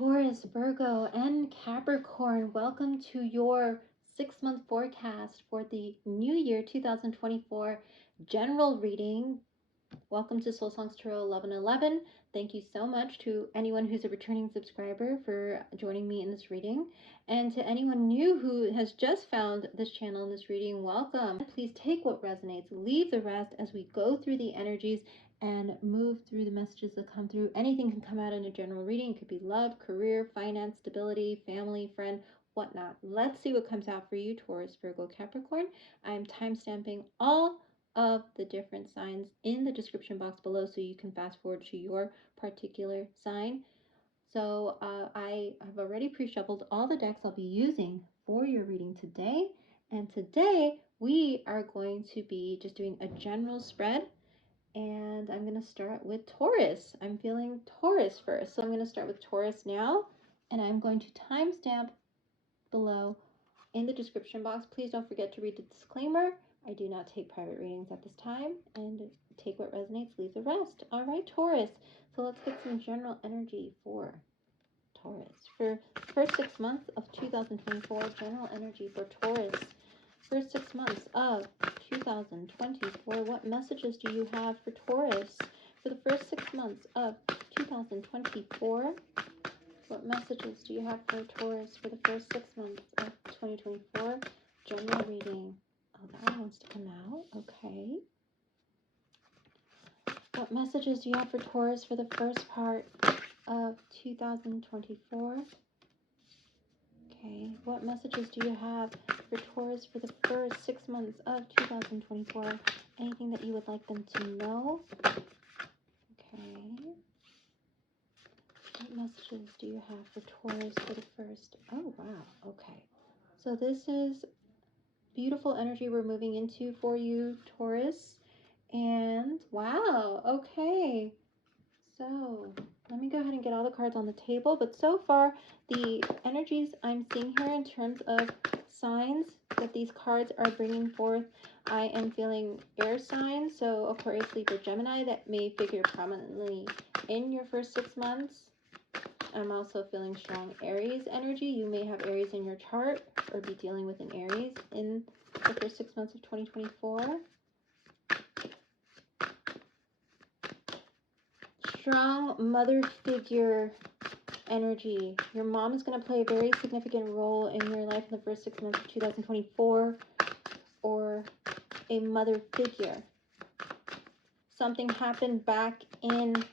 Taurus, Virgo, and Capricorn, welcome to your 6-month forecast for the new year 2024 general reading. Welcome to Soul Songs Tarot 1111. Thank you so much to anyone who's a returning subscriber for joining me in this reading. And to anyone new who has just found this channel and this reading, welcome. Please take what resonates, leave the rest as we go through the energies and move through the messages that come through. Anything can come out in a general reading. It could be love, career, finance, stability, family, friend, whatnot. Let's see what comes out for you, Taurus, Virgo, Capricorn. I'm timestamping all of the different signs in the description box below so you can fast forward to your particular sign. So I have already pre-shuffled all the decks I'll be using for your reading today. And today we are going to be just doing a general spread. And I'm going to start with Taurus. I'm feeling Taurus first. So I'm going to start with Taurus now. And I'm going to timestamp below in the description box. Please don't forget to read the disclaimer. I do not take private readings at this time. And take what resonates, leave the rest. All right, Taurus. So let's get some general energy for Taurus. For the first 6 months of 2024, general energy for Taurus. First 6 months of 2024, what messages do you have for Taurus? For the first 6 months of 2024, what messages do you have for Taurus for the first 6 months of 2024? General reading. Oh, that one wants to come out. Okay. What messages do you have for Taurus for the first part of 2024? Okay, what messages do you have for Taurus for the first 6 months of 2024? Anything that you would like them to know? Okay. What messages do you have for Taurus for the first? Oh, wow. Okay. So this is beautiful energy we're moving into for you, Taurus. And wow. Okay. So let me go ahead and get all the cards on the table. But so far, the energies I'm seeing here in terms of signs that these cards are bringing forth, I am feeling air signs. So Aquarius, Libra, Gemini, that may figure prominently in your first 6 months. I'm also feeling strong Aries energy. You may have Aries in your chart or be dealing with an Aries in the first 6 months of 2024. Strong mother figure energy. Your mom is going to play a very significant role in your life in the first 6 months of 2024, or a mother figure. Something happened back in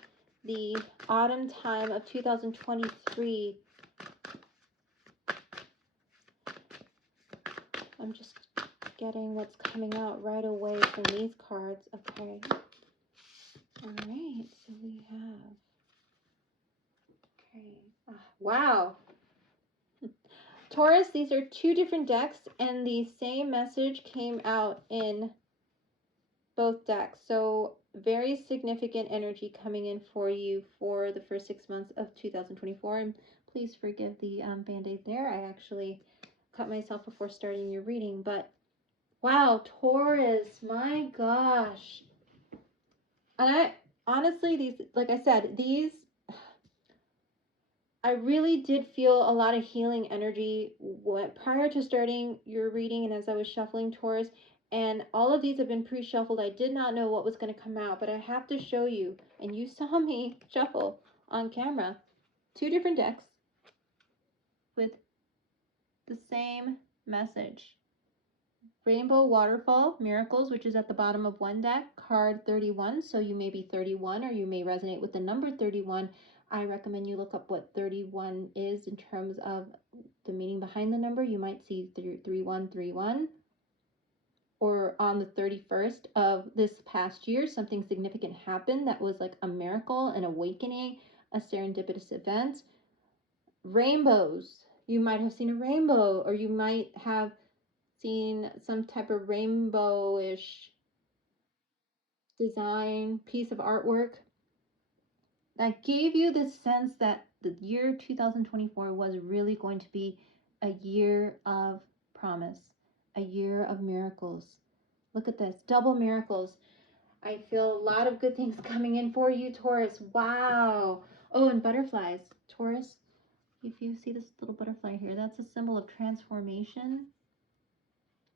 the autumn time of 2023. I'm just getting what's coming out right away from these cards. Okay. All right. So we have. Okay. Wow. Taurus, these are 2 different decks, and the same message came out in both decks. So very significant energy coming in for you for the first 6 months of 2024. And please forgive the band-aid there. I actually cut myself before starting your reading. But wow, Taurus, my gosh. And I honestly, these, like I said, these, I really did feel a lot of healing energy prior to starting your reading and as I was shuffling Taurus. And all of these have been pre-shuffled. I did not know what was going to come out, but I have to show you. And you saw me shuffle on camera 2 different decks with the same message. Rainbow Waterfall Miracles, which is at the bottom of one deck, card 31. So you may be 31 or you may resonate with the number 31. I recommend you look up what 31 is in terms of the meaning behind the number. You might see 3131. Or on the 31st of this past year, something significant happened that was like a miracle, an awakening, a serendipitous event. Rainbows. You might have seen a rainbow, or you might have seen some type of rainbowish design, piece of artwork that gave you this sense that the year 2024 was really going to be a year of promise, a year of miracles. Look at this, double miracles. I feel a lot of good things coming in for you, Taurus. Wow. Oh, and butterflies, Taurus. If you see this little butterfly here, that's a symbol of transformation,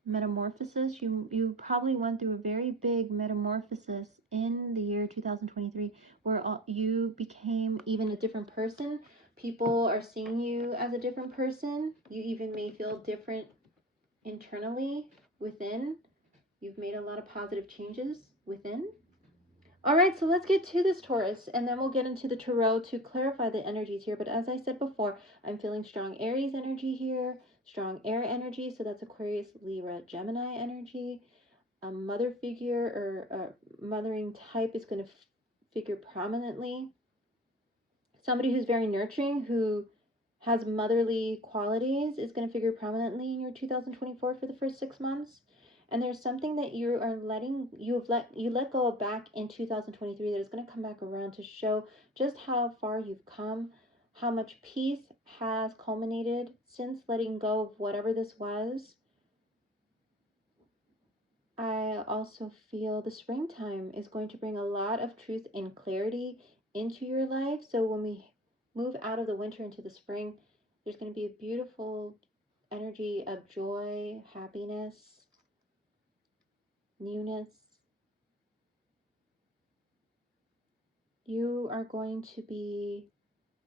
metamorphosis. You probably went through a very big metamorphosis in the year 2023 where you became even a different person. People are seeing you as a different person. You even may feel different internally within. You've made a lot of positive changes within. All right, so let's get to this, Taurus, and then we'll get into the tarot to clarify the energies here. But as I said before, I'm feeling strong Aries energy here, strong air energy. So that's Aquarius, Libra, Gemini energy. A mother figure or a mothering type is going to figure prominently. Somebody who's very nurturing, who has motherly qualities, is going to figure prominently in your 2024 for the first 6 months. And there's something that you are you let go of back in 2023 that is going to come back around to show just how far you've come, how much peace has culminated since letting go of whatever this was. I also feel the springtime is going to bring a lot of truth and clarity into your life. So when we move out of the winter into the spring, there's going to be a beautiful energy of joy, happiness, newness. You are going to be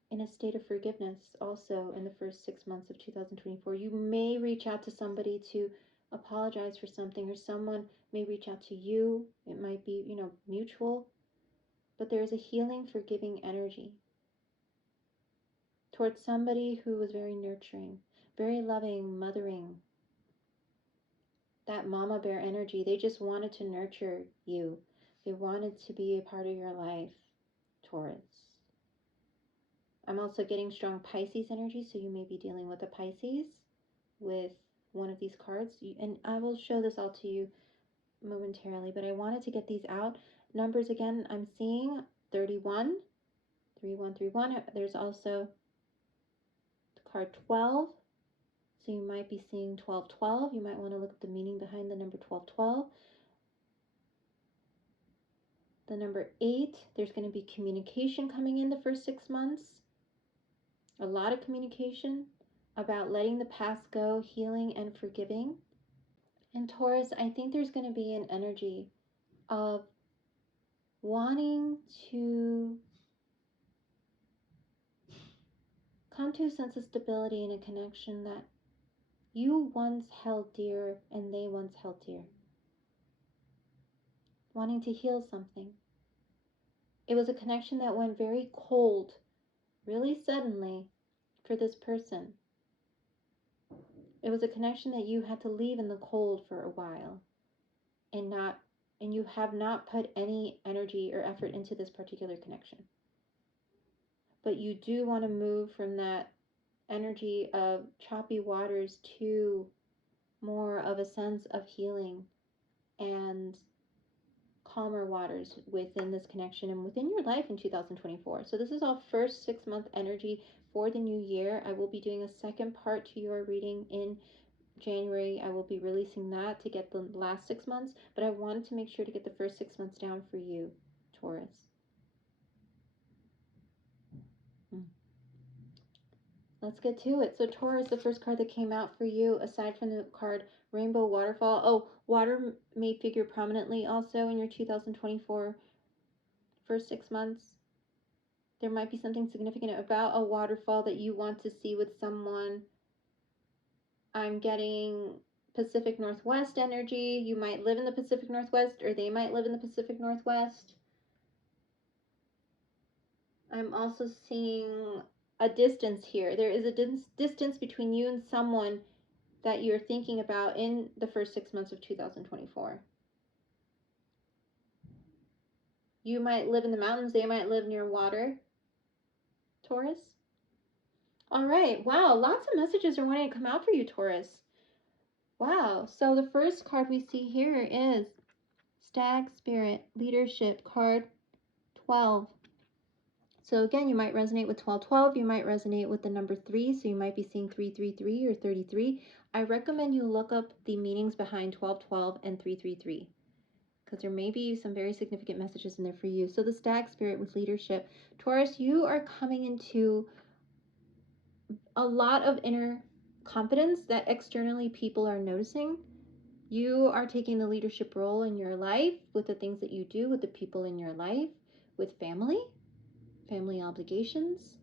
in a state of forgiveness also in the first 6 months of 2024. You may reach out to somebody to apologize for something, or someone may reach out to you. It might be, mutual, but there is a healing, forgiving energy towards somebody who was very nurturing, very loving, mothering. That mama bear energy, they just wanted to nurture you. They wanted to be a part of your life, Taurus. I'm also getting strong Pisces energy, so you may be dealing with a Pisces with one of these cards. And I will show this all to you momentarily, but I wanted to get these out. Numbers again, I'm seeing 31, 3131. There's also the card 12. So you might be seeing 1212. You might want to look at the meaning behind the number 1212. The number 8, there's going to be communication coming in the first 6 months. A lot of communication about letting the past go, healing and forgiving. And Taurus, I think there's going to be an energy of wanting to come to a sense of stability and a connection that you once held dear and they once held dear. Wanting to heal something. It was a connection that went very cold, really suddenly, for this person. It was a connection that you had to leave in the cold for a while, and you have not put any energy or effort into this particular connection. But you do want to move from that energy of choppy waters to more of a sense of healing and calmer waters within this connection and within your life in 2024. So this is all first 6 month energy for the new year. I will be doing a second part to your reading in January. I will be releasing that to get the last 6 months, but I wanted to make sure to get the first 6 months down for you, Taurus. Let's get to it. So Taurus, the first card that came out for you, aside from the card Rainbow Waterfall. Oh, water may figure prominently also in your 2024 first 6 months. There might be something significant about a waterfall that you want to see with someone. I'm getting Pacific Northwest energy. You might live in the Pacific Northwest, or they might live in the Pacific Northwest. I'm also seeing a distance here. There is a distance between you and someone that you're thinking about in the first 6 months of 2024. You might live in the mountains. They might live near water. Taurus. All right. Wow. Lots of messages are wanting to come out for you, Taurus. Wow. So the first card we see here is Stag Spirit Leadership card 12. So again, you might resonate with 1212. You might resonate with the number 3. So you might be seeing 333 or 33. I recommend you look up the meanings behind 1212 and 333. Because there may be some very significant messages in there for you. So the Stag Spirit with leadership. Taurus, you are coming into a lot of inner confidence that externally people are noticing. You are taking the leadership role in your life with the things that you do, with the people in your life, with family obligations.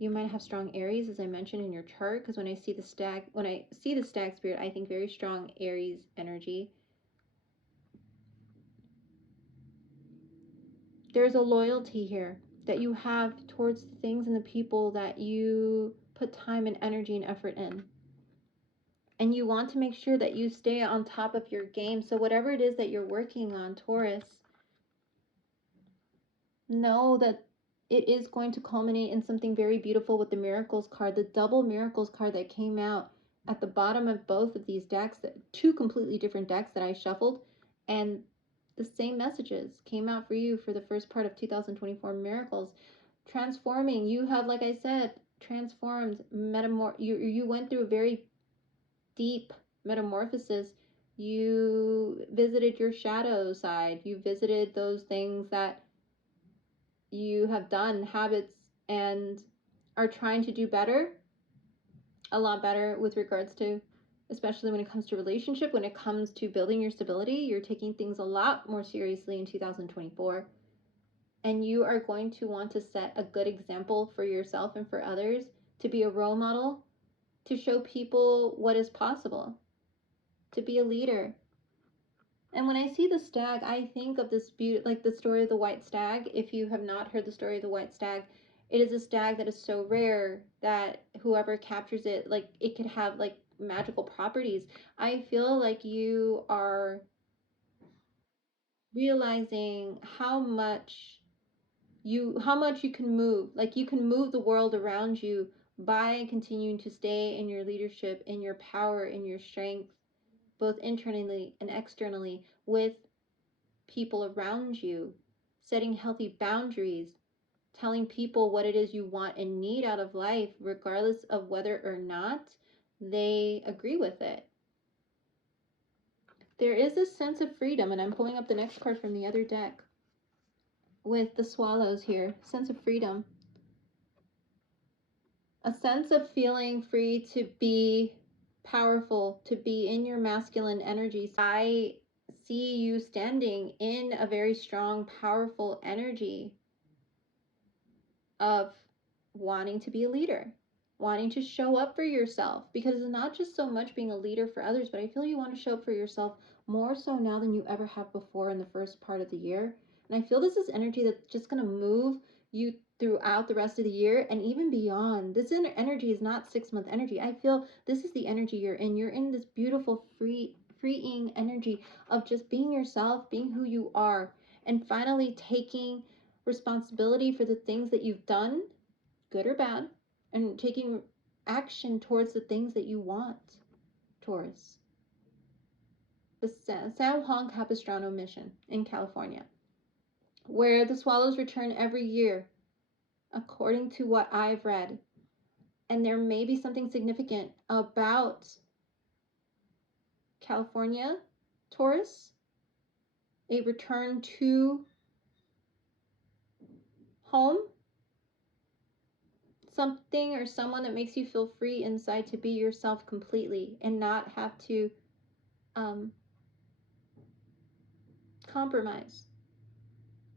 You might have strong Aries, as I mentioned in your chart, because when I see the stag spirit, I think very strong Aries energy. There's a loyalty here that you have towards the things and the people that you put time and energy and effort in. And you want to make sure that you stay on top of your game. So whatever it is that you're working on, Taurus, know that it is going to culminate in something very beautiful with the Miracles card, the double Miracles card that came out at the bottom of both of these decks, two completely different decks that I shuffled, and the same messages came out for you for the first part of 2024 Miracles. Transforming, you have, like I said, transformed, you went through a very deep metamorphosis. You visited your shadow side. You visited those things that you have done, habits, and are trying to do better, a lot better with regards to, especially when it comes to relationship, when it comes to building your stability. You're taking things a lot more seriously in 2024. And you are going to want to set a good example for yourself and for others, to be a role model, to show people what is possible, to be a leader. And when I see the stag, I think of this like the story of the white stag. If you have not heard the story of the white stag, it is a stag that is so rare that whoever captures it, like, it could have like magical properties. I feel like you are realizing how much you can move. Like, you can move the world around you by continuing to stay in your leadership, in your power, in your strength, both internally and externally, with people around you, setting healthy boundaries, telling people what it is you want and need out of life, regardless of whether or not they agree with it. There is a sense of freedom, and I'm pulling up the next card from the other deck with the swallows here. Sense of freedom. A sense of feeling free to be powerful, to be in your masculine energy. I see you standing in a very strong, powerful energy of wanting to be a leader, wanting to show up for yourself, because it's not just so much being a leader for others, but I feel you want to show up for yourself more so now than you ever have before in the first part of the year. And I feel this is energy that's just going to move you throughout the rest of the year and even beyond. This energy is not 6-month energy. I feel this is the energy you're in. You're in this beautiful, freeing energy of just being yourself, being who you are, and finally taking responsibility for the things that you've done, good or bad, and taking action towards the things that you want, Taurus. The San Juan Capistrano mission in California, where the swallows return every year, according to what I've read. And there may be something significant about California, Taurus, a return to home, something or someone that makes you feel free inside to be yourself completely and not have to compromise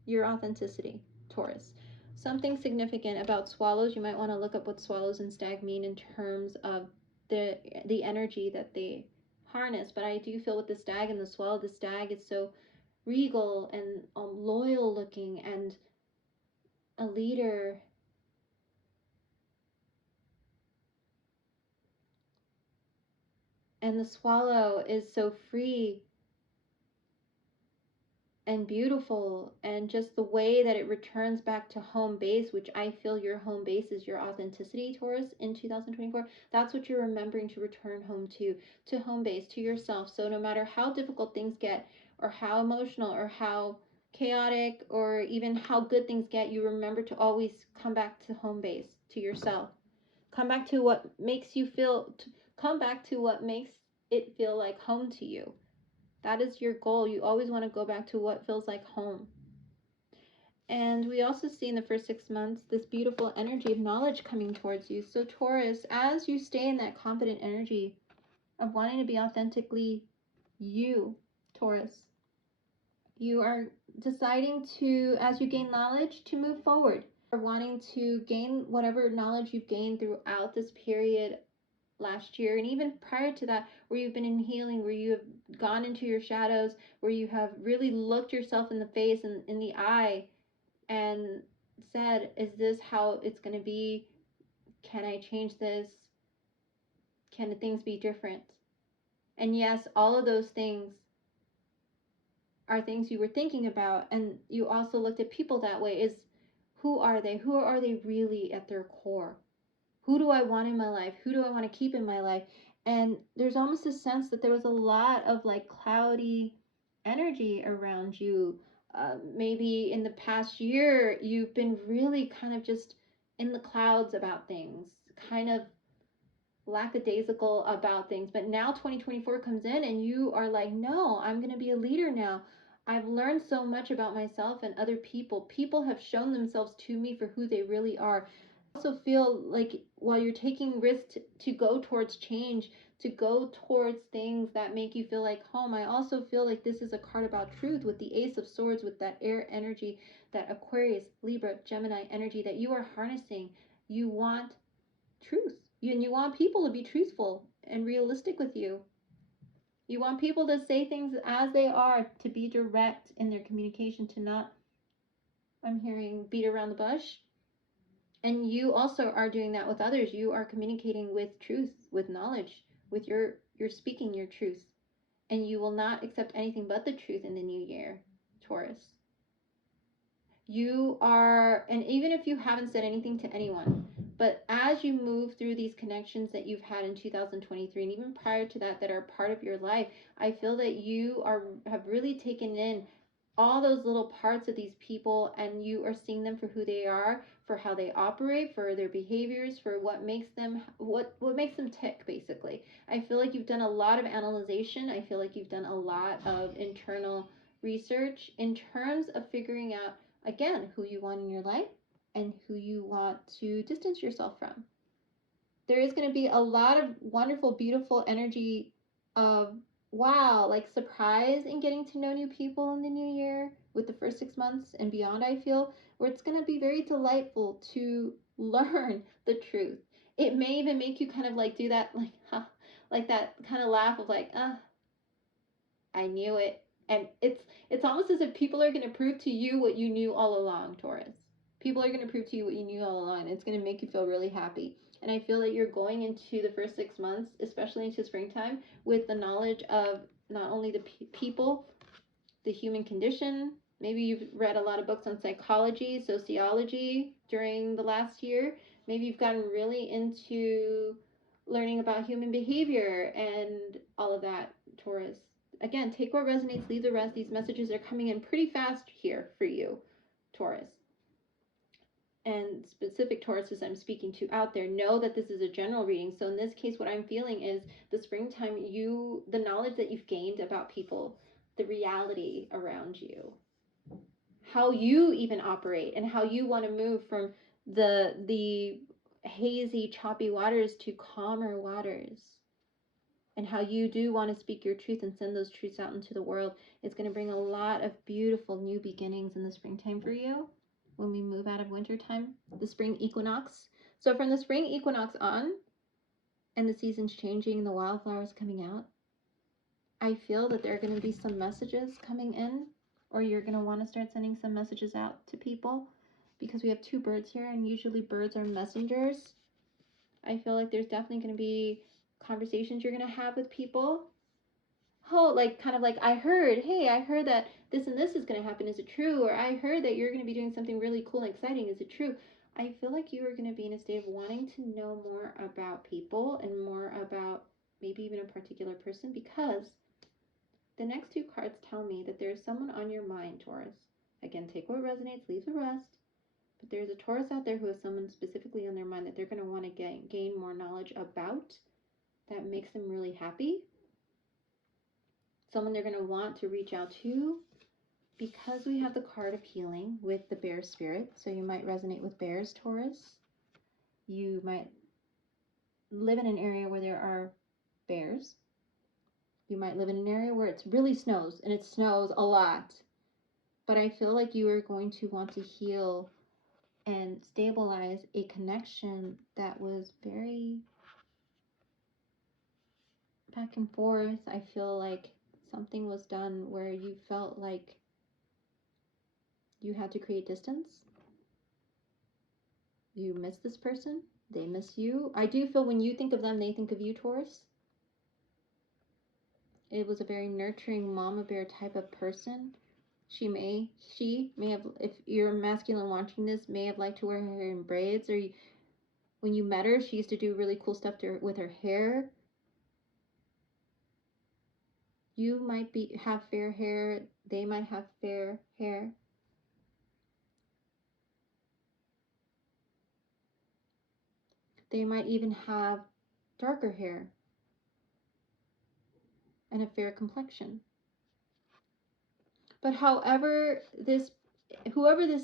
your authenticity, Taurus. Something significant about swallows. You might want to look up what swallows and stag mean in terms of the energy that they harness. But I do feel with the stag and the swallow, the stag is so regal and loyal looking and a leader. And the swallow is so free and beautiful, and just the way that it returns back to home base, which I feel your home base is your authenticity, Taurus, in 2024. That's what you're remembering to return home to home base, to yourself. So no matter how difficult things get, or how emotional, or how chaotic, or even how good things get, you remember to always come back to home base, to yourself. Come back to what makes you feel, come back to what makes it feel like home to you. That is your goal. You always want to go back to what feels like home. And we also see in the first 6 months this beautiful energy of knowledge coming towards you. So Taurus, as you stay in that confident energy of wanting to be authentically you, Taurus, you are deciding to, as you gain knowledge, to move forward. Or wanting to gain whatever knowledge you've gained throughout this period last year, and even prior to that, where you've been in healing, where you have gone into your shadows, where you have really looked yourself in the face and in the eye and said, is this how it's going to be? Can I change this? Can things be different? And yes, all of those things are things you were thinking about. And you also looked at people that way. Is who are they? Who are they really at their core? Who do I want in my life? Who do I want to keep in my life? And there's almost a sense that there was a lot of like cloudy energy around you. Maybe in the past year, you've been really kind of just in the clouds about things, kind of lackadaisical about things. But now 2024 comes in and you are like, no, I'm going to be a leader now. I've learned so much about myself and other people. People have shown themselves to me for who they really are. I also feel like while you're taking risks to go towards change, to go towards things that make you feel like home, I also feel like this is a card about truth with the Ace of Swords, with that air energy, that Aquarius, Libra, Gemini energy that you are harnessing. You want truth. And you want people to be truthful and realistic with you. You want people to say things as they are, to be direct in their communication, to not, I'm hearing, beat around the bush. And you also are doing that with others. You are communicating with truth, with knowledge, with you're speaking your truth. And you will not accept anything but the truth in the new year, Taurus. You are, and even if you haven't said anything to anyone, but as you move through these connections that you've had in 2023 and even prior to that are part of your life, I feel that you have really taken in all those little parts of these people, and you are seeing them for who they are, for how they operate, for their behaviors, for what makes them tick, basically. I feel like you've done a lot of analyzation. I feel like you've done a lot of internal research in terms of figuring out, again, who you want in your life and who you want to distance yourself from. There is going to be a lot of wonderful, beautiful energy of, wow, like surprise in getting to know new people in the new year with the first 6 months and beyond, I feel, where it's going to be very delightful to learn the truth. It may even make you kind of like do that, like, huh, like that kind of laugh of like, I knew it. And it's almost as if people are going to prove to you what you knew all along, Taurus. People are going to prove to you what you knew all along, and it's going to make you feel really happy. And I feel that you're going into the first 6 months, especially into springtime, with the knowledge of not only the people, the human condition. Maybe you've read a lot of books on psychology, sociology during the last year. Maybe you've gotten really into learning about human behavior and all of that, Taurus. Again, take what resonates, leave the rest. These messages are coming in pretty fast here for you, Taurus. And specific Tauruses I'm speaking to out there, know that this is a general reading. So in this case, what I'm feeling is the springtime, the knowledge that you've gained about people, the reality around you, how you even operate, and how you want to move from the hazy, choppy waters to calmer waters, and how you do want to speak your truth and send those truths out into the world. It's going to bring a lot of beautiful new beginnings in the springtime for you when we move out of wintertime, the spring equinox. So from the spring equinox on, and the seasons changing and the wildflowers coming out, I feel that there are going to be some messages coming in, or you're going to want to start sending some messages out to people, because we have 2 birds here, and usually birds are messengers. I feel like there's definitely going to be conversations you're going to have with people. Oh, like kind of like, I heard that this and this is going to happen. Is it true? Or I heard that you're going to be doing something really cool and exciting. Is it true? I feel like you are going to be in a state of wanting to know more about people and more about maybe even a particular person, because the next 2 cards tell me that there's someone on your mind, Taurus. Again, take what resonates, leave the rest. But there's a Taurus out there who has someone specifically on their mind that they're going to want to gain more knowledge about, that makes them really happy. Someone they're going to want to reach out to, because we have the card of healing with the bear spirit, so you might resonate with bears, Taurus. You might live in an area where there are bears. You might live in an area where it really snows, and it snows a lot. But I feel like you are going to want to heal and stabilize a connection that was very back and forth. I feel like something was done where you felt like you had to create distance. You miss this person. They miss you. I do feel when you think of them, they think of you, Taurus. It was a very nurturing mama bear type of person. She may have, if you're masculine watching this, may have liked to wear her hair in braids, or when you met her, she used to do really cool stuff with her hair. You might have fair hair. They might have fair hair. They might even have darker hair and a fair complexion. But whoever this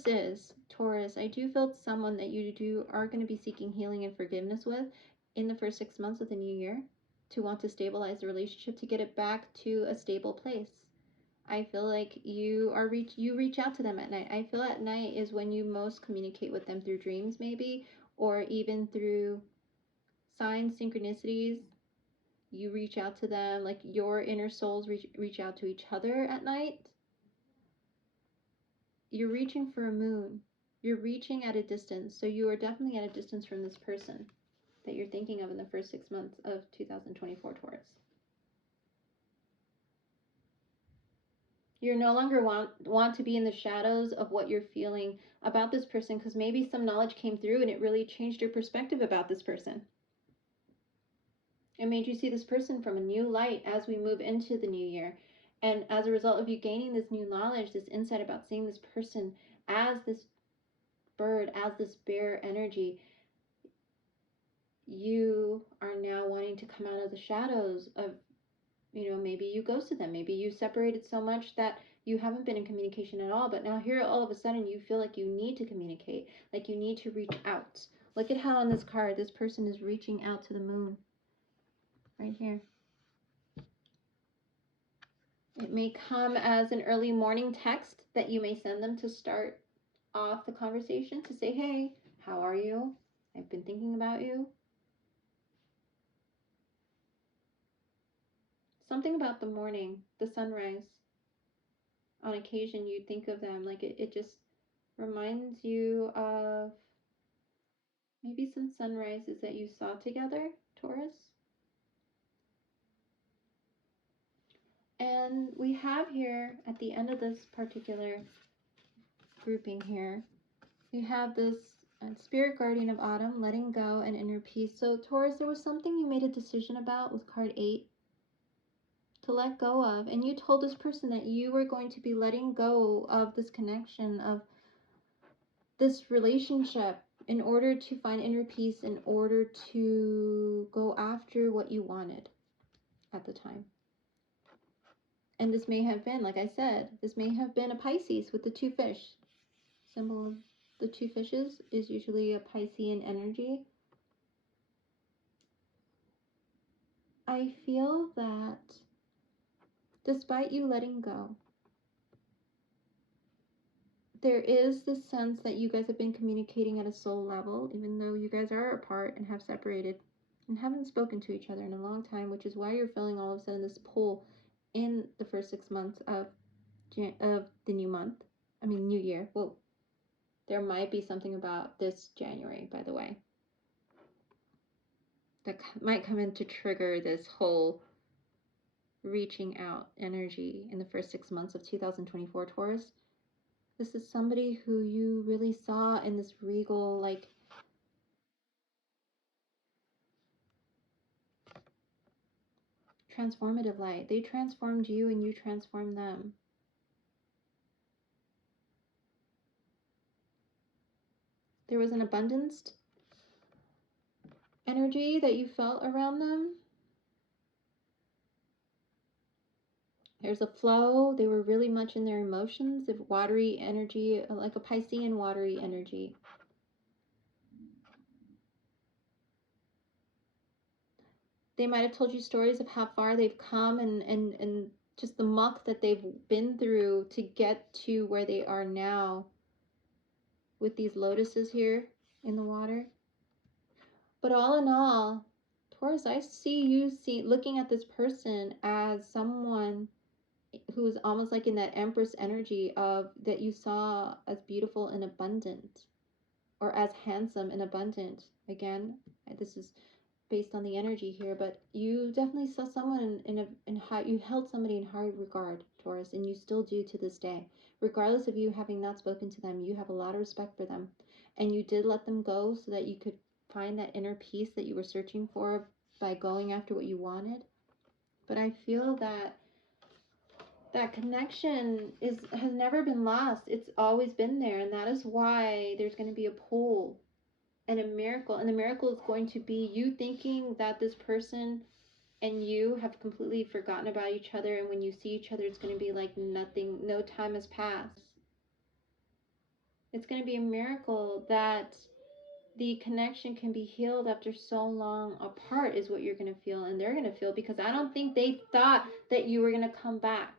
is, Taurus, I do feel it's someone that you are going to be seeking healing and forgiveness with in the first 6 months of the new year, to want to stabilize the relationship, to get it back to a stable place. I feel like you reach out to them at night. I feel at night is when you most communicate with them, through dreams maybe, or even through signs, synchronicities. You reach out to them, like your inner souls reach out to each other at night. You're reaching for a moon. You're reaching at a distance. So you are definitely at a distance from this person that you're thinking of in the first 6 months of 2024, Taurus. You no longer want to be in the shadows of what you're feeling about this person, because maybe some knowledge came through and it really changed your perspective about this person. It made you see this person from a new light as we move into the new year. And as a result of you gaining this new knowledge, this insight about seeing this person as this bird, as this bear energy, you are now wanting to come out of the shadows of, maybe you ghosted them. Maybe you separated so much that you haven't been in communication at all. But now here, all of a sudden, you feel like you need to communicate, like you need to reach out. Look at how on this card, this person is reaching out to the moon. Right here. It may come as an early morning text that you may send them to start off the conversation, to say, hey, how are you? I've been thinking about you. Something about the morning, the sunrise. On occasion, you think of them, like it just reminds you of maybe some sunrises that you saw together, Taurus. And we have here, at the end of this particular grouping here, we have this Spirit Guardian of Autumn, letting go and inner peace. So Taurus, there was something you made a decision about with card 8 to let go of. And you told this person that you were going to be letting go of this connection, of this relationship, in order to find inner peace, in order to go after what you wanted at the time. And this may have been, like I said, this may have been a Pisces with the 2 fish. Symbol of the 2 fishes is usually a Piscean energy. I feel that despite you letting go, there is this sense that you guys have been communicating at a soul level, even though you guys are apart and have separated and haven't spoken to each other in a long time, which is why you're feeling all of a sudden this pull in the first 6 months of the new year. Well, there might be something about this January, by the way, that might come in to trigger this whole reaching out energy in the first 6 months of 2024, Taurus. This is somebody who you really saw in this regal, like, transformative light. They transformed you and you transformed them. There was an abundance energy that you felt around them. There's a flow. They were really much in their emotions, of watery energy, like a Piscean watery energy. They might have told you stories of how far they've come and just the muck that they've been through to get to where they are now with these lotuses here in the water. But all in all, Taurus, I see you looking at this person as someone who is almost like in that Empress energy of that you saw as beautiful and abundant, or as handsome and abundant. Again, this is based on the energy here, but you definitely saw someone in high, you held somebody in high regard, Taurus, and you still do to this day. Regardless of you having not spoken to them, you have a lot of respect for them, and you did let them go so that you could find that inner peace that you were searching for by going after what you wanted. But I feel that that connection has never been lost. It's always been there, and that is why there's going to be a pull and a miracle. And the miracle is going to be you thinking that this person and you have completely forgotten about each other, and when you see each other, it's going to be like nothing, no time has passed. It's going to be a miracle that the connection can be healed after so long apart, is what you're going to feel, and they're going to feel, because I don't think they thought that you were going to come back.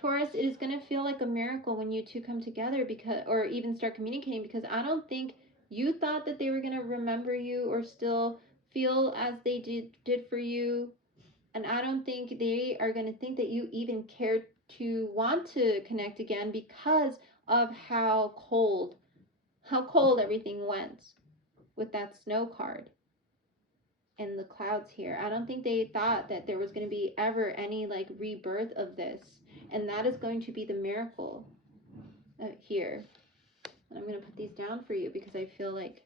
Taurus, it is going to feel like a miracle when you two come together, because, or even start communicating, because I don't think you thought that they were going to remember you or still feel as they did for you. And I don't think they are going to think that you even cared to want to connect again because of how cold everything went with that snow card and the clouds here. I don't think they thought that there was going to be ever any like rebirth of this. And that is going to be the miracle here. And I'm going to put these down for you because I feel like,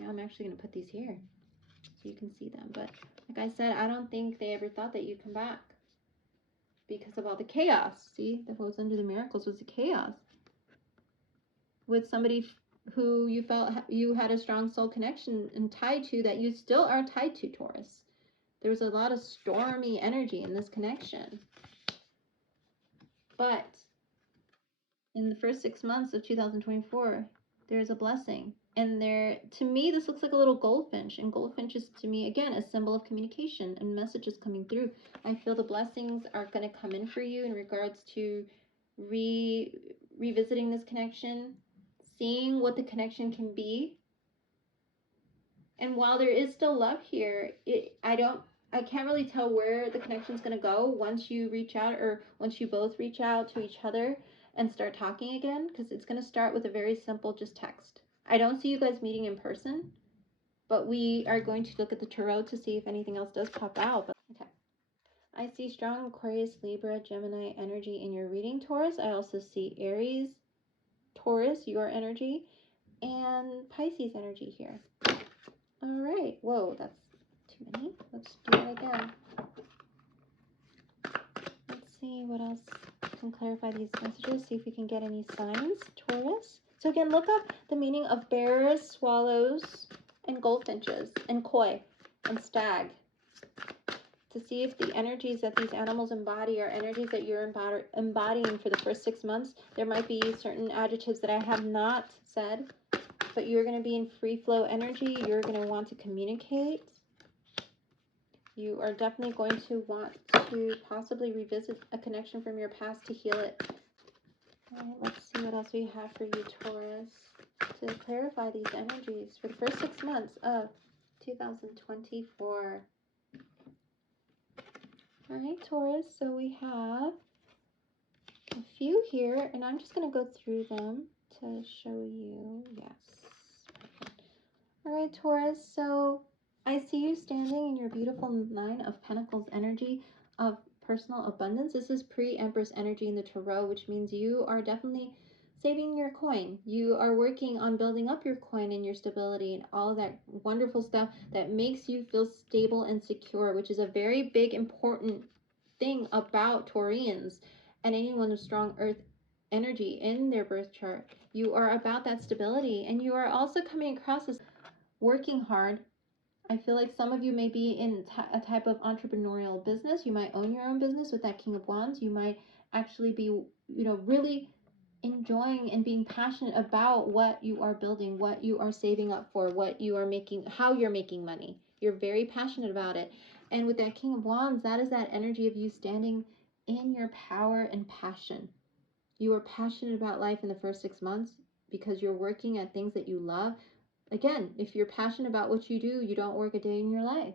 now I'm actually going to put these here so you can see them. But like I said, I don't think they ever thought that you'd come back because of all the chaos. See, that was under the miracles was the chaos with somebody who you felt you had a strong soul connection and tied to, that you still are tied to, Taurus. There was a lot of stormy energy in this connection. But in the first 6 months of 2024, there's a blessing. And there, to me, this looks like a little goldfinch. And goldfinch is, to me, again, a symbol of communication and messages coming through. I feel the blessings are going to come in for you in regards to revisiting this connection, seeing what the connection can be. And while there is still love here, I can't really tell where the connection's going to go once you reach out, or once you both reach out to each other and start talking again, because it's going to start with a very simple just text. I don't see you guys meeting in person, but we are going to look at the tarot to see if anything else does pop out. But okay, I see strong Aquarius, Libra, Gemini energy in your reading, Taurus. I also see Aries, Taurus, your energy, and Pisces energy here. All right. Whoa, that's too many. Let's do it again. Let's see what else can clarify these messages. See if we can get any signs, Taurus. So again, look up the meaning of bears, swallows, and goldfinches, and koi, and stag, to see if the energies that these animals embody are energies that you're embodying for the first 6 months. There might be certain adjectives that I have not said, but you're going to be in free flow energy. You're going to want to communicate. You are definitely going to want to possibly revisit a connection from your past to heal it. All right, let's see what else we have for you, Taurus, to clarify these energies for the first 6 months of 2024. All right, Taurus, so we have a few here, and I'm just going to go through them to show you. Yes. All right, Taurus, so I see you standing in your beautiful 9 of Pentacles energy of personal abundance. This is pre-Empress energy in the Tarot, which means you are definitely saving your coin. You are working on building up your coin and your stability and all of that wonderful stuff that makes you feel stable and secure, which is a very big, important thing about Taurians and anyone with strong earth energy in their birth chart. You are about that stability, and you are also coming across as working hard I feel like some of you may be in a type of entrepreneurial business. You might own your own business with that King of Wands. You might actually be, really enjoying and being passionate about what you are building, what you are saving up for, what you are making, how you're making money. You're very passionate about it. And with that King of Wands, that is that energy of you standing in your power and passion. You are passionate about life in the first 6 months because you're working at things that you love. Again, if you're passionate about what you do, you don't work a day in your life.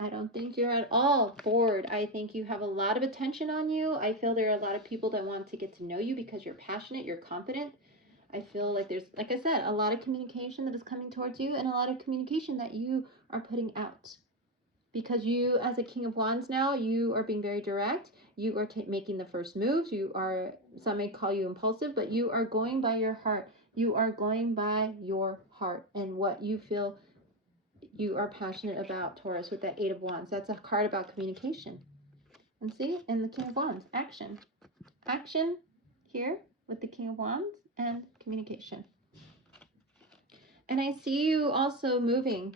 I don't think you're at all bored. I think you have a lot of attention on you. I feel there are a lot of people that want to get to know you because you're passionate, you're confident. I feel like there's, like I said, a lot of communication that is coming towards you and a lot of communication that you are putting out. Because you, as a King of Wands now, you are being very direct. You are making the first moves. You are, some may call you impulsive, but you are going by your heart. You are going by your heart and what you feel you are passionate about, Taurus, with that Eight of Wands. That's a card about communication. And see, and the King of Wands, action. Action here with the King of Wands and communication. And I see you also moving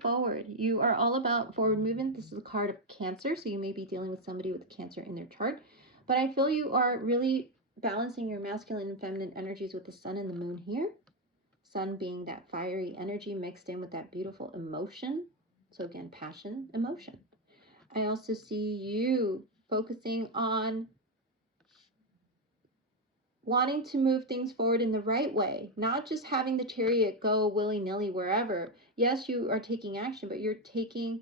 forward. You are all about forward movement. This is a card of Cancer, so you may be dealing with somebody with Cancer in their chart. But I feel you are really balancing your masculine and feminine energies with the Sun and the Moon here. Sun being that fiery energy mixed in with that beautiful emotion. So again, passion, emotion. I also see you focusing on wanting to move things forward in the right way, not just having the Chariot go willy-nilly wherever. Yes, you are taking action, but you're taking,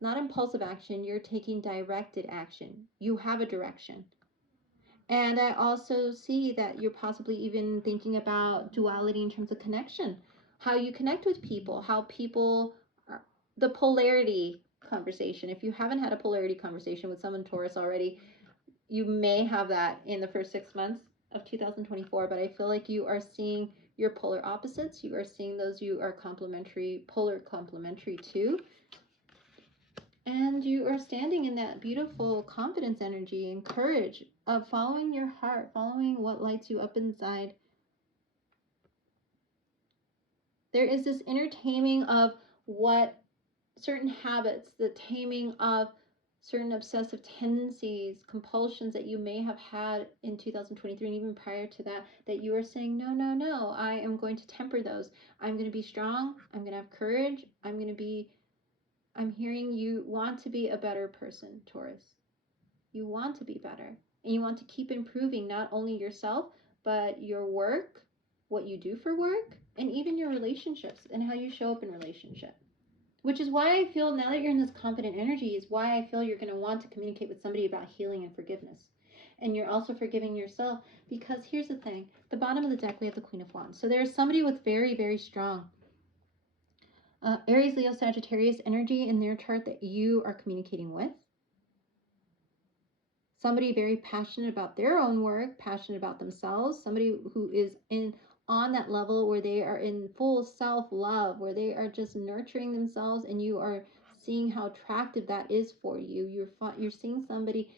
not impulsive action, you're taking directed action. You have a direction. And I also see that you're possibly even thinking about duality in terms of connection, how you connect with people, how people are, the polarity conversation. If you haven't had a polarity conversation with someone Taurus already, you may have that in the first 6 months of 2024, but I feel like you are seeing your polar opposites. You are seeing those you are complementary, polar complementary to. And you are standing in that beautiful confidence energy and courage of following your heart, following what lights you up inside. There is this inner taming of what certain habits, the taming of certain obsessive tendencies, compulsions that you may have had in 2023 and even prior to that, that you are saying, no, no, no, I am going to temper those. I'm going to be strong. I'm going to have courage. I'm hearing you want to be a better person, Taurus. You want to be better. And you want to keep improving not only yourself, but your work, what you do for work, and even your relationships and how you show up in relationship. Which is why I feel now that you're in this confident energy is why I feel you're going to want to communicate with somebody about healing and forgiveness. And you're also forgiving yourself because here's the thing. The bottom of the deck, we have the Queen of Wands. So there's somebody with very, very strong Aries, Leo, Sagittarius energy in their chart that you are communicating with. Somebody very passionate about their own work, passionate about themselves. Somebody who is on that level where they are in full self-love, where they are just nurturing themselves, and you are seeing how attractive that is for you. You're seeing somebody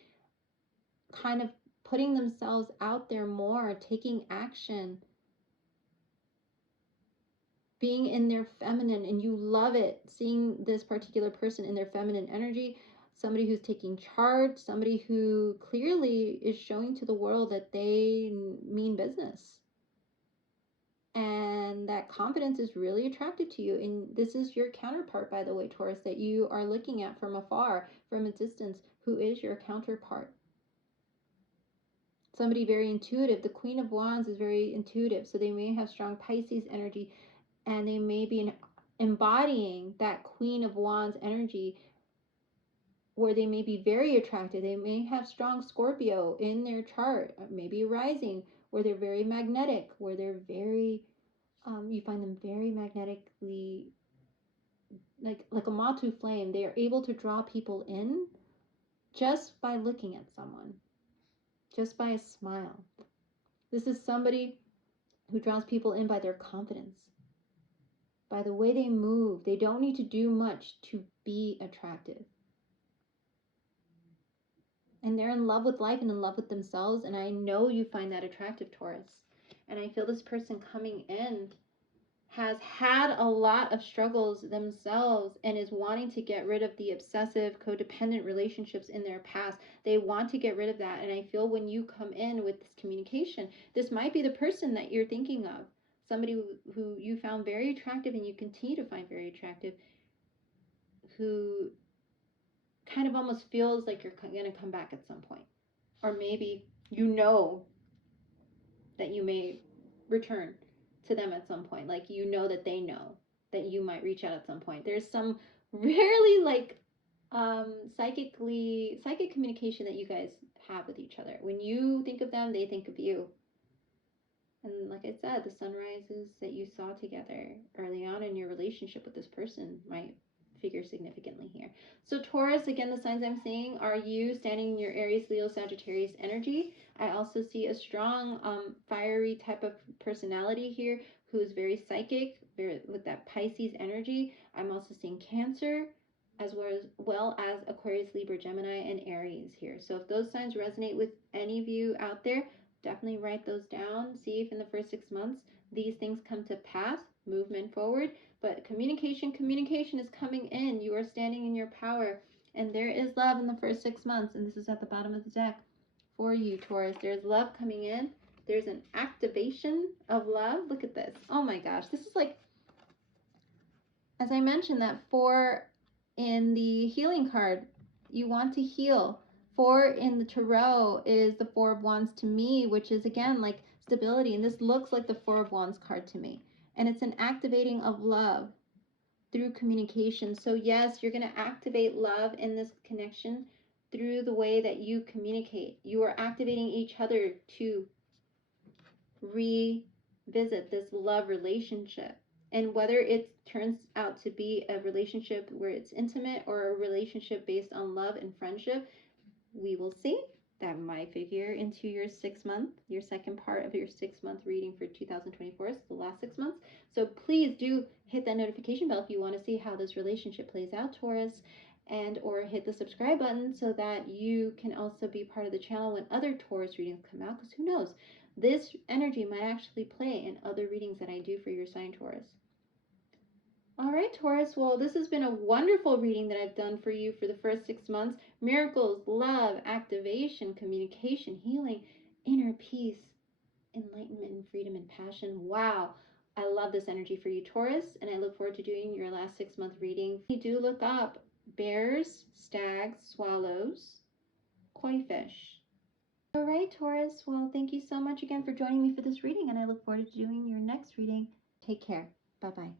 kind of putting themselves out there more, taking action, being in their feminine, and you love it, seeing this particular person in their feminine energy, somebody who's taking charge, somebody who clearly is showing to the world that they mean business. And that confidence is really attractive to you. And this is your counterpart, by the way, Taurus, that you are looking at from afar, from a distance, who is your counterpart. Somebody very intuitive. The Queen of Wands is very intuitive, so they may have strong Pisces energy, and they may be embodying that Queen of Wands energy where they may be very attracted. They may have strong Scorpio in their chart, maybe rising, where they're very magnetic, where they're very, you find them very magnetically, like a moth to flame. They are able to draw people in just by looking at someone, just by a smile. This is somebody who draws people in by their confidence, by the way they move. They don't need to do much to be attractive. And they're in love with life and in love with themselves. And I know you find that attractive, Taurus. And I feel this person coming in has had a lot of struggles themselves and is wanting to get rid of the obsessive, codependent relationships in their past. They want to get rid of that. And I feel when you come in with this communication, this might be the person that you're thinking of. Somebody who you found very attractive and you continue to find very attractive, who kind of almost feels like you're going to come back at some point. Or maybe you know that you may return to them at some point. Like, you know that they know that you might reach out at some point. There's some really like psychic communication that you guys have with each other. When you think of them, they think of you. And like I said, the sunrises that you saw together early on in your relationship with this person might figure significantly here. So Taurus, again, the signs I'm seeing are you standing in your Aries, Leo, Sagittarius energy. I also see a strong fiery type of personality here who is very psychic, with that Pisces energy. I'm also seeing Cancer as well as Aquarius, Libra, Gemini, and Aries here. So if those signs resonate with any of you out there, definitely write those down. See if in the first 6 months these things come to pass. Movement forward. But communication is coming in. You are standing in your power. And there is love in the first 6 months. And this is at the bottom of the deck for you, Taurus. There's love coming in. There's an activation of love. Look at this. Oh my gosh. This is like, as I mentioned, that 4 in the healing card. You want to heal. 4 in the tarot is the 4 of Wands to me, which is again like stability. And this looks like the 4 of Wands card to me. And it's an activating of love through communication. So yes, you're going to activate love in this connection through the way that you communicate. You are activating each other to revisit this love relationship. And whether it turns out to be a relationship where it's intimate or a relationship based on love and friendship, we will see. That might figure into your 6 month, your second part of your 6 month reading for 2024, so the last 6 months. So please do hit that notification bell if you want to see how this relationship plays out, Taurus, and or hit the subscribe button so that you can also be part of the channel when other Taurus readings come out, because who knows, this energy might actually play in other readings that I do for your sign, Taurus. All right, Taurus. Well, this has been a wonderful reading that I've done for you for the first 6 months. Miracles, love, activation, communication, healing, inner peace, enlightenment, and freedom and passion. Wow. I love this energy for you, Taurus, and I look forward to doing your last 6 month reading. You do look up bears, stags, swallows, koi fish. All right, Taurus. Well, thank you so much again for joining me for this reading, and I look forward to doing your next reading. Take care. Bye-bye.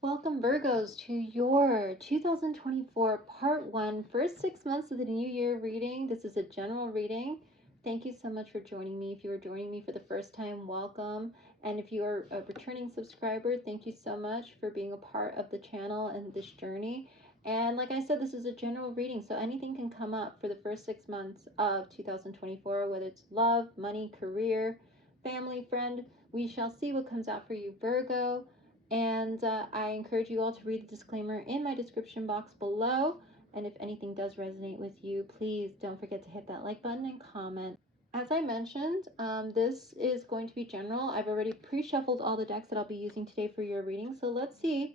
Welcome, Virgos, to your 2024 Part 1, first 6 months of the new year reading. This is a general reading. Thank you so much for joining me. If you are joining me for the first time, welcome. And if you are a returning subscriber, thank you so much for being a part of the channel and this journey. And like I said, this is a general reading, so anything can come up for the first 6 months of 2024, whether it's love, money, career, family, friend. We shall see what comes out for you, Virgo. And I encourage you all to read the disclaimer in my description box below. And if anything does resonate with you, please don't forget to hit that like button and comment. As I mentioned, this is going to be general. I've already pre-shuffled all the decks that I'll be using today for your reading. So let's see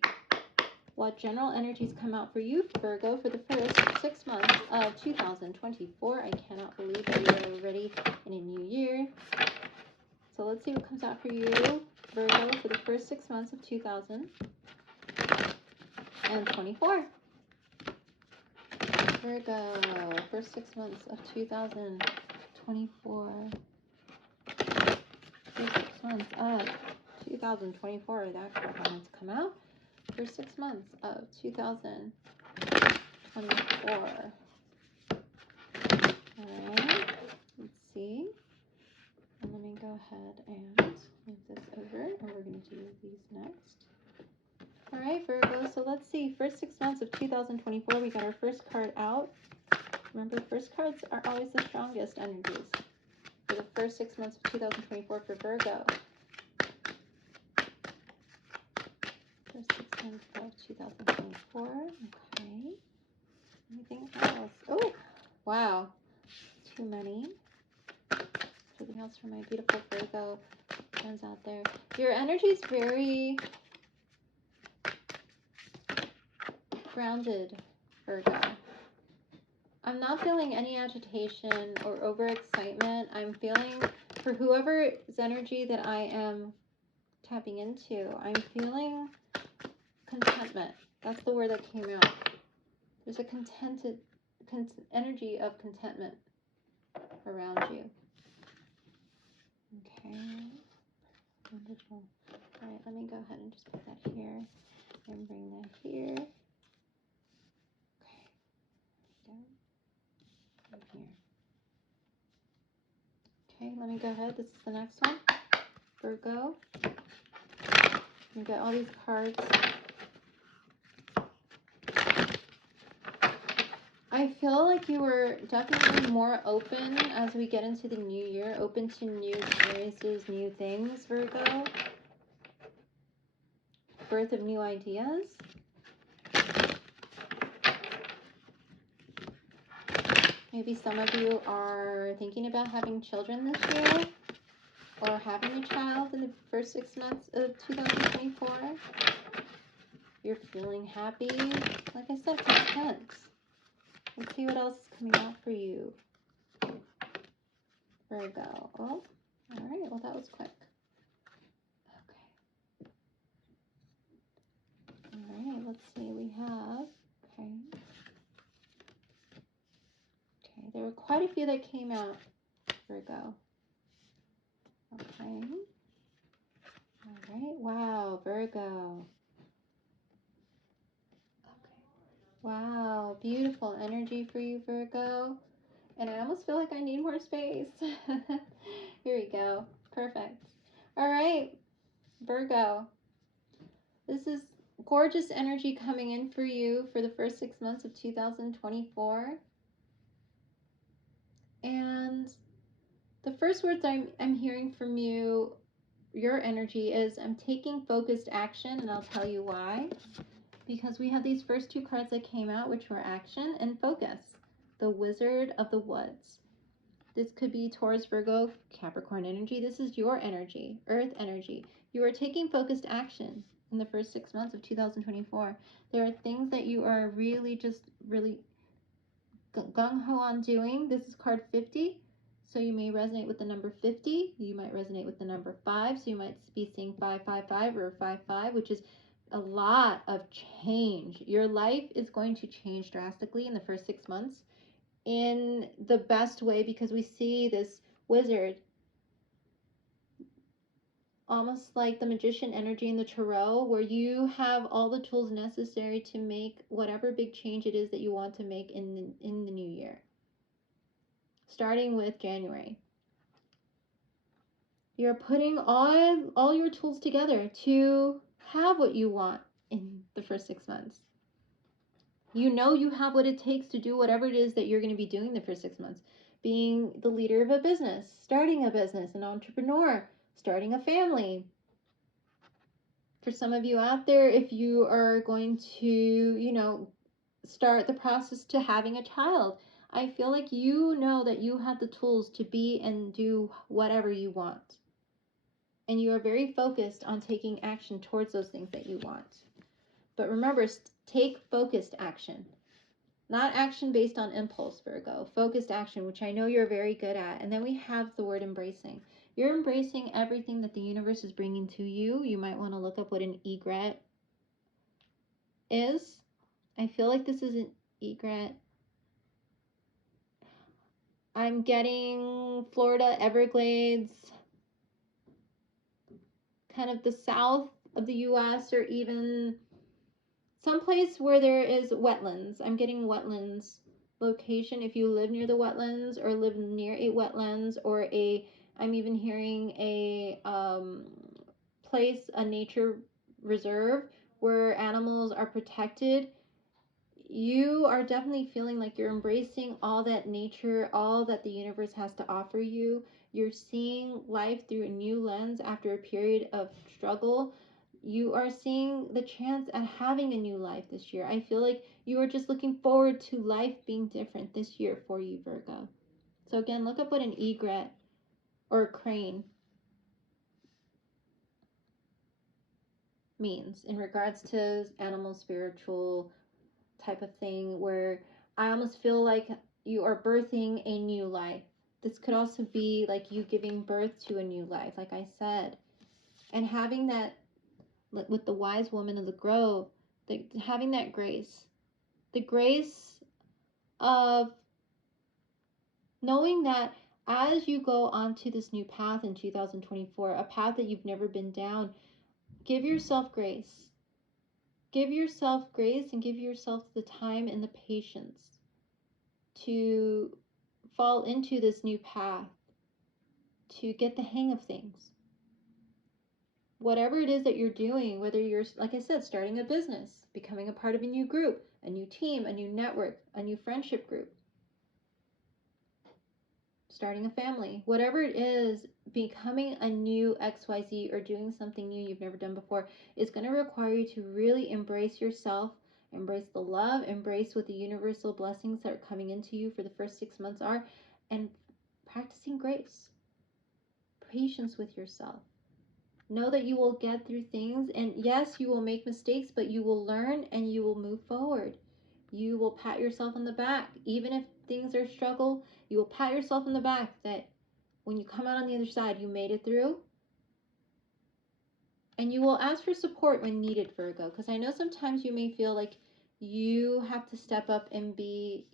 what general energies come out for you, Virgo, for the first 6 months of 2024. I cannot believe that we are already in a new year. So let's see what comes out for you, Virgo, for the first 6 months of 2024. Virgo, first 6 months of 2024. First 6 months of 2024. That card wanted to come out. First 6 months of 2024. Alright, let's see. And let me go ahead and move this over, and we're going to do these next. All right, Virgo, so let's see. First 6 months of 2024, we got our first card out. Remember, first cards are always the strongest energies for the first 6 months of 2024 for Virgo. First 6 months of 2024. Okay. Anything else? Oh, wow. Too many. Everything else for my beautiful Virgo. Friends out there. Your energy is very grounded, Virgo. I'm not feeling any agitation or overexcitement. I'm feeling, for whoever's energy that I am tapping into, I'm feeling contentment. That's the word that came out. There's a energy of contentment around you. Okay. Wonderful. All right, let me go ahead and just put that here and bring that here. Okay. Right here. Okay, let me go ahead. This is the next one. Virgo. You get all these cards. I feel like you were definitely more open as we get into the new year, open to new experiences, new things, Virgo. Birth of new ideas. Maybe some of you are thinking about having children this year or having a child in the first 6 months of 2024. You're feeling happy. Like I said, content. Let's see what else is coming out for you, Virgo. Oh, all right. Well, that was quick. Okay. All right. Let's see. We have. Okay. Okay. There were quite a few that came out, Virgo. Okay. All right. Wow, Virgo. Wow, beautiful energy for you, Virgo. And I almost feel like I need more space. Here we go. Perfect. All right, Virgo. This is gorgeous energy coming in for you for the first 6 months of 2024. And the first words I'm hearing from you, your energy, is I'm taking focused action, and I'll tell you why. Because we have these first two cards that came out, which were action and focus. The Wizard of the Woods. This could be Taurus, Virgo, Capricorn energy. This is your energy, Earth energy. You are taking focused action in the first 6 months of 2024. There are things that you are really gung-ho on doing. This is card 50. So you may resonate with the number 50. You might resonate with the number 5. So you might be seeing 555 or 55, which is a lot of change. Your life is going to change drastically in the first 6 months in the best way, because we see this wizard almost like the magician energy in the tarot, where you have all the tools necessary to make whatever big change it is that you want to make in the new year, starting with January. You're putting all your tools together to have what you want in the first 6 months. You know you have what it takes to do whatever it is that you're going to be doing the first 6 months. Being the leader of a business, starting a business, an entrepreneur, starting a family. For some of you out there, if you are going to, start the process to having a child, I feel like you know that you have the tools to be and do whatever you want. And you are very focused on taking action towards those things that you want. But remember, take focused action. Not action based on impulse, Virgo. Focused action, which I know you're very good at. And then we have the word embracing. You're embracing everything that the universe is bringing to you. You might want to look up what an egret is. I feel like this is an egret. I'm getting Florida, Everglades, kind of the south of the U.S., or even someplace where there is wetlands. I'm getting wetlands location. If you live near the wetlands or live near a wetlands, or I'm even hearing a place, a nature reserve where animals are protected. You are definitely feeling like you're embracing all that nature, all that the universe has to offer you. You're seeing life through a new lens after a period of struggle. You are seeing the chance at having a new life this year. I feel like you are just looking forward to life being different this year for you, Virgo. So again, look up what an egret or a crane means in regards to animal spiritual type of thing, where I almost feel like you are birthing a new life. This could also be like you giving birth to a new life, like I said. And having that, like with the wise woman of the grove, having that grace, the grace of knowing that as you go onto this new path in 2024, a path that you've never been down, give yourself grace. Give yourself grace and give yourself the time and the patience to fall into this new path, to get the hang of things. Whatever it is that you're doing, whether you're, like I said, starting a business, becoming a part of a new group, a new team, a new network, a new friendship group, starting a family, whatever it is, becoming a new XYZ or doing something new you've never done before is going to require you to really embrace yourself, embrace the love, embrace what the universal blessings that are coming into you for the first 6 months are, and practicing grace, patience with yourself. Know that you will get through things, and yes, you will make mistakes, but you will learn and you will move forward. You will pat yourself on the back. Even if things are struggle, you will pat yourself on the back that when you come out on the other side, you made it through. And you will ask for support when needed, Virgo, because I know sometimes you may feel like you have to step up and be,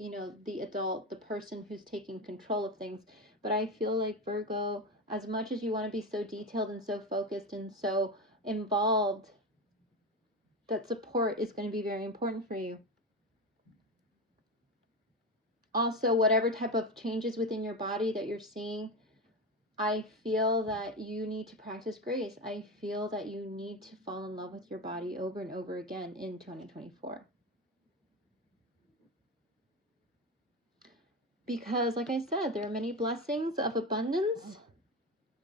the adult, the person who's taking control of things. But I feel like, Virgo, as much as you want to be so detailed and so focused and so involved, that support is going to be very important for you. Also, whatever type of changes within your body that you're seeing, I feel that you need to practice grace. I feel that you need to fall in love with your body over and over again in 2024. Because, like I said, there are many blessings of abundance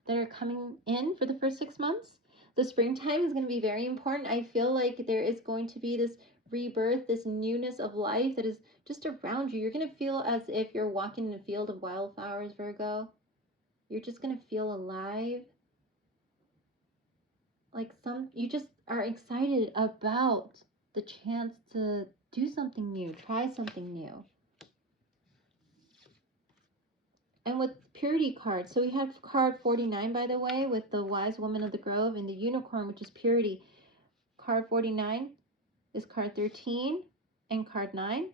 that are coming in for the first 6 months. The springtime is going to be very important. I feel like there is going to be this rebirth, this newness of life that is just around you. You're going to feel as if you're walking in a field of wildflowers, Virgo. You're just going to feel alive. Like you just are excited about the chance to do something new, try something new. And with purity cards, so we have card 49, by the way, with the wise woman of the grove and the unicorn, which is purity. Card 49 is card 13 and card 9.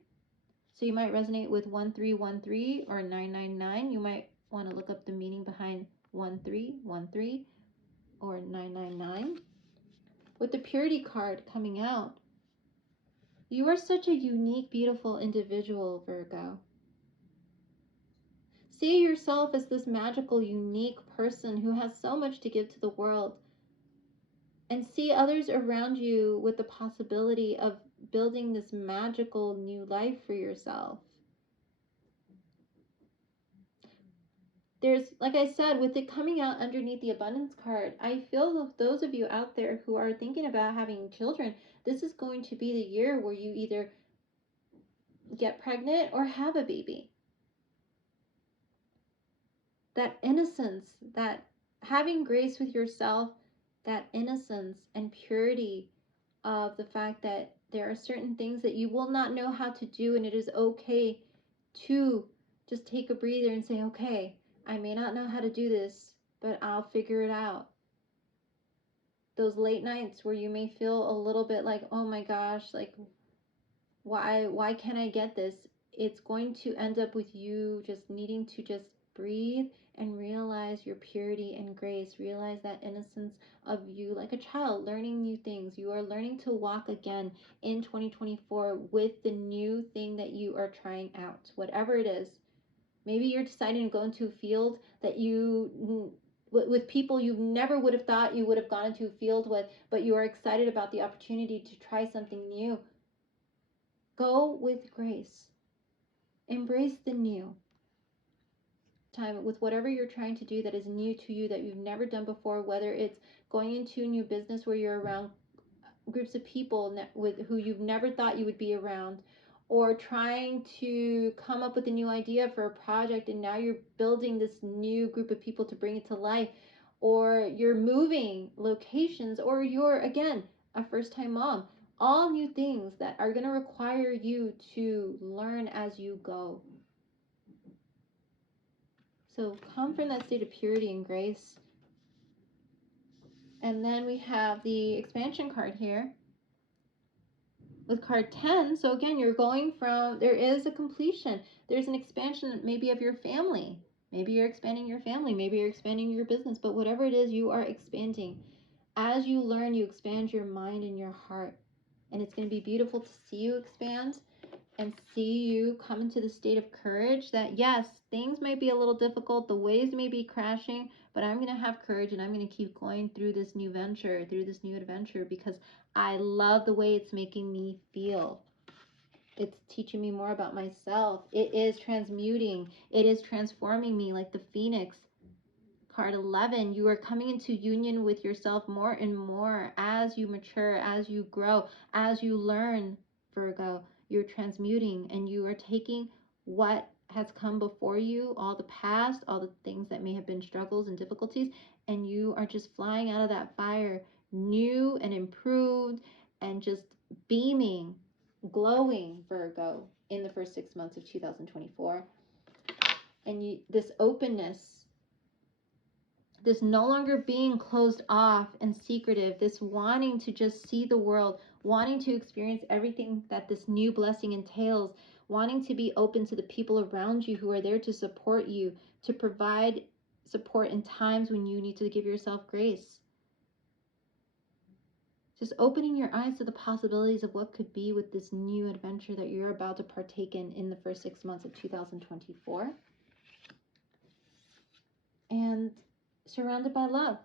So you might resonate with 1313 or 999. You might want to look up the meaning behind 1313 or 999. With the purity card coming out, you are such a unique, beautiful individual, Virgo. See yourself as this magical, unique person who has so much to give to the world. And see others around you with the possibility of building this magical new life for yourself. There's, like I said, with it coming out underneath the abundance card, I feel that those of you out there who are thinking about having children, this is going to be the year where you either get pregnant or have a baby. That innocence, that having grace with yourself, that innocence and purity of the fact that there are certain things that you will not know how to do, and it is okay to just take a breather and say, okay, I may not know how to do this, but I'll figure it out. Those late nights where you may feel a little bit like, oh my gosh, like, why can't I get this? It's going to end up with you just needing to just breathe and realize your purity and grace. Realize that innocence of you like a child learning new things. You are learning to walk again in 2024 with the new thing that you are trying out, whatever it is. Maybe you're deciding to go into a field that with people you never would have thought you would have gone into a field with, but you are excited about the opportunity to try something new. Go with grace. Embrace the new. Time with whatever you're trying to do that is new to you, that you've never done before, whether it's going into a new business where you're around groups of people with who you've never thought you would be around, or trying to come up with a new idea for a project and now you're building this new group of people to bring it to life, or you're moving locations, or you're, again, a first-time mom. All new things that are going to require you to learn as you go. So come from that state of purity and grace. And then we have the expansion card here with card 10. So again, you're going from, there is a completion. There's an expansion maybe of your family. Maybe you're expanding your family. Maybe you're expanding your business. But whatever it is, you are expanding. As you learn, you expand your mind and your heart. And it's going to be beautiful to see you expand and see you come into the state of courage that, yes, things might be a little difficult. The waves may be crashing, but I'm going to have courage and I'm going to keep going through this new venture, through this new adventure, because I love the way it's making me feel. It's teaching me more about myself. It is transmuting. It is transforming me like the phoenix. Card 11, you are coming into union with yourself more and more as you mature, as you grow, as you learn, Virgo. You're transmuting and you are taking what has come before you, all the past, all the things that may have been struggles and difficulties, and you are just flying out of that fire new and improved and just beaming, glowing, Virgo, in the first 6 months of 2024. And this openness, this no longer being closed off and secretive, this wanting to just see the world, wanting to experience everything that this new blessing entails, wanting to be open to the people around you who are there to support you, to provide support in times when you need to give yourself grace. Just opening your eyes to the possibilities of what could be with this new adventure that you're about to partake in the first 6 months of 2024. And surrounded by love.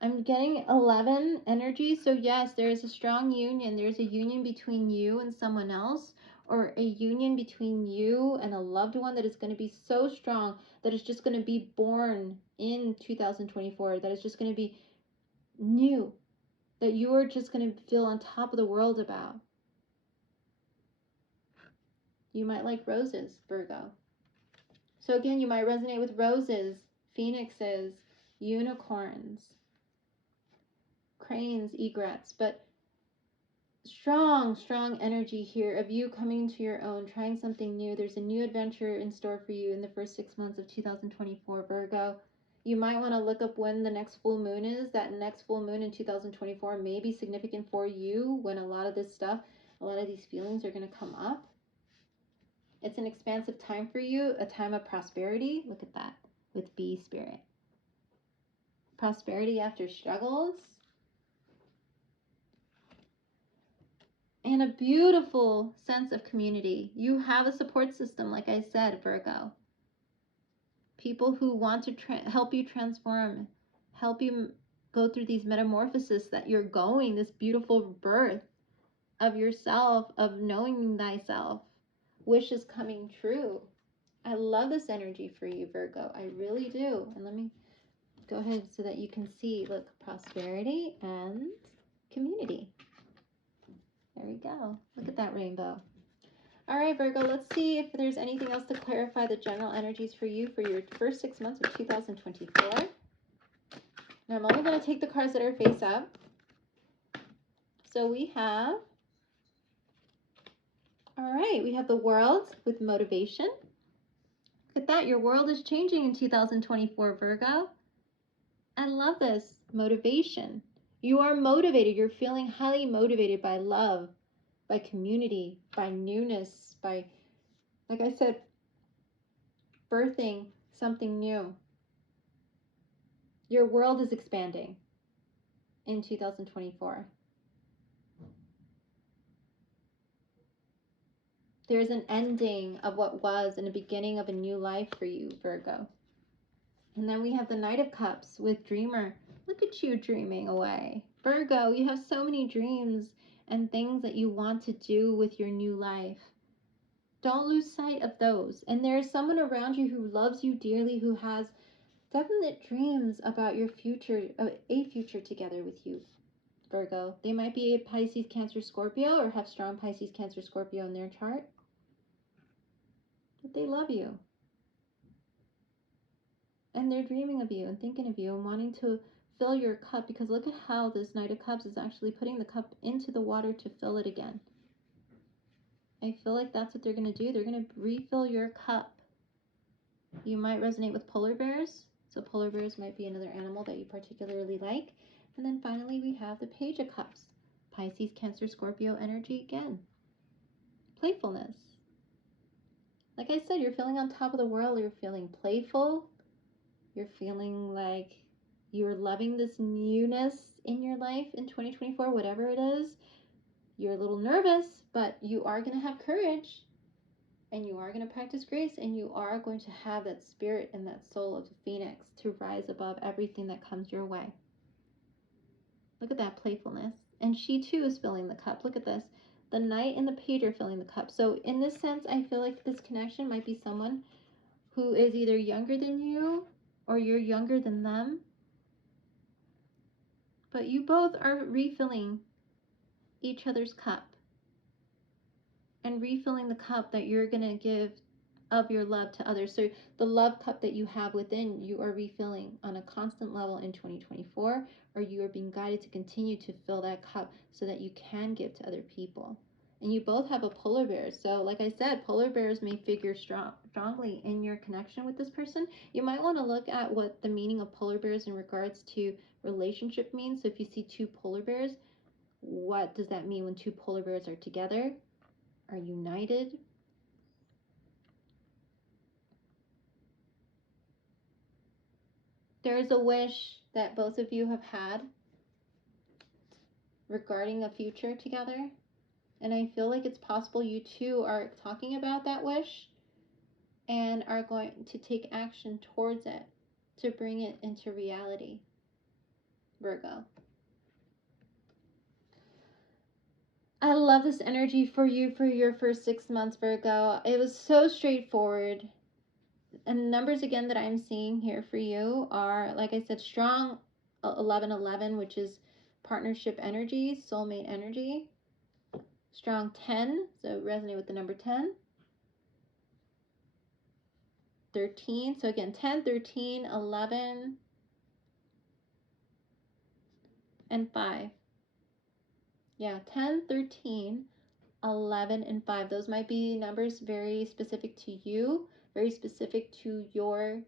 I'm getting 11 energy. So yes, there is a strong union. There's a union between you and someone else, or a union between you and a loved one that is going to be so strong that it's just going to be born in 2024, that it's just going to be new, that you are just going to feel on top of the world about. You might like roses, Virgo. So again, you might resonate with roses, phoenixes, unicorns, cranes, egrets, but strong energy here of you coming to your own, trying something new. There's a new adventure in store for you in the first 6 months of 2024, Virgo. You might want to look up when the next full moon is. That next full moon in 2024 may be significant for you, when a lot of this stuff, a lot of these feelings are going to come up. It's an expansive time for you, a time of prosperity. Look at that with bee spirit. Prosperity after struggles. And a beautiful sense of community. You have a support system, like I said, Virgo. People who want to help you transform, help you go through these metamorphoses that you're going, this beautiful birth of yourself, of knowing thyself, wishes coming true. I love this energy for you, Virgo. I really do. And let me go ahead so that you can see, look, prosperity and community. There we go. Look at that rainbow. All right, Virgo, let's see if there's anything else to clarify the general energies for you for your first 6 months of 2024. Now, I'm only going to take the cards that are face up. So we have, all right, we have the World with motivation. Look at that. Your world is changing in 2024, Virgo. I love this. Motivation. You are motivated. You're feeling highly motivated by love, by community, by newness, by, like I said, birthing something new. Your world is expanding in 2024. There's an ending of what was and a beginning of a new life for you, Virgo. And then we have the Knight of Cups with Dreamer. Look at you dreaming away. Virgo, you have so many dreams and things that you want to do with your new life. Don't lose sight of those. And there's someone around you who loves you dearly, who has definite dreams about your future, a future together with you, Virgo. They might be a Pisces, Cancer, Scorpio, or have strong Pisces, Cancer, Scorpio in their chart. But they love you. And they're dreaming of you and thinking of you and wanting to refill your cup, because look at how this Knight of Cups is actually putting the cup into the water to fill it again. I feel like that's what they're going to do. They're going to refill your cup. You might resonate with polar bears. So polar bears might be another animal that you particularly like. And then finally we have the Page of Cups. Pisces, Cancer, Scorpio energy again. Playfulness. Like I said, you're feeling on top of the world. You're feeling playful. You're feeling like you're loving this newness in your life in 2024, whatever it is. You're a little nervous, but you are going to have courage. And you are going to practice grace, and you are going to have that spirit and that soul of the phoenix to rise above everything that comes your way. Look at that playfulness. And she too is filling the cup. Look at this. The Knight and the Page are filling the cup. So in this sense, I feel like this connection might be someone who is either younger than you or you're younger than them. But you both are refilling each other's cup. And refilling the cup that you're going to give of your love to others. So the love cup that you have within, you are refilling on a constant level in 2024, or you are being guided to continue to fill that cup so that you can give to other people. And you both have a polar bear. So like I said, polar bears may figure strongly in your connection with this person. You might want to look at what the meaning of polar bears in regards to relationship means. So if you see two polar bears, what does that mean when two polar bears are together? Are united? There is a wish that both of you have had regarding a future together. And I feel like it's possible you two are talking about that wish and are going to take action towards it to bring it into reality, Virgo. I love this energy for you for your first 6 months, Virgo. It was so straightforward. And numbers again that I'm seeing here for you are, like I said, strong 1111, which is partnership energy, soulmate energy. Strong 10, so resonate with the number 10. 13, so again 10, 13, 11, and 5. Yeah, 10, 13, 11, and 5. Those might be numbers very specific to you, very specific to your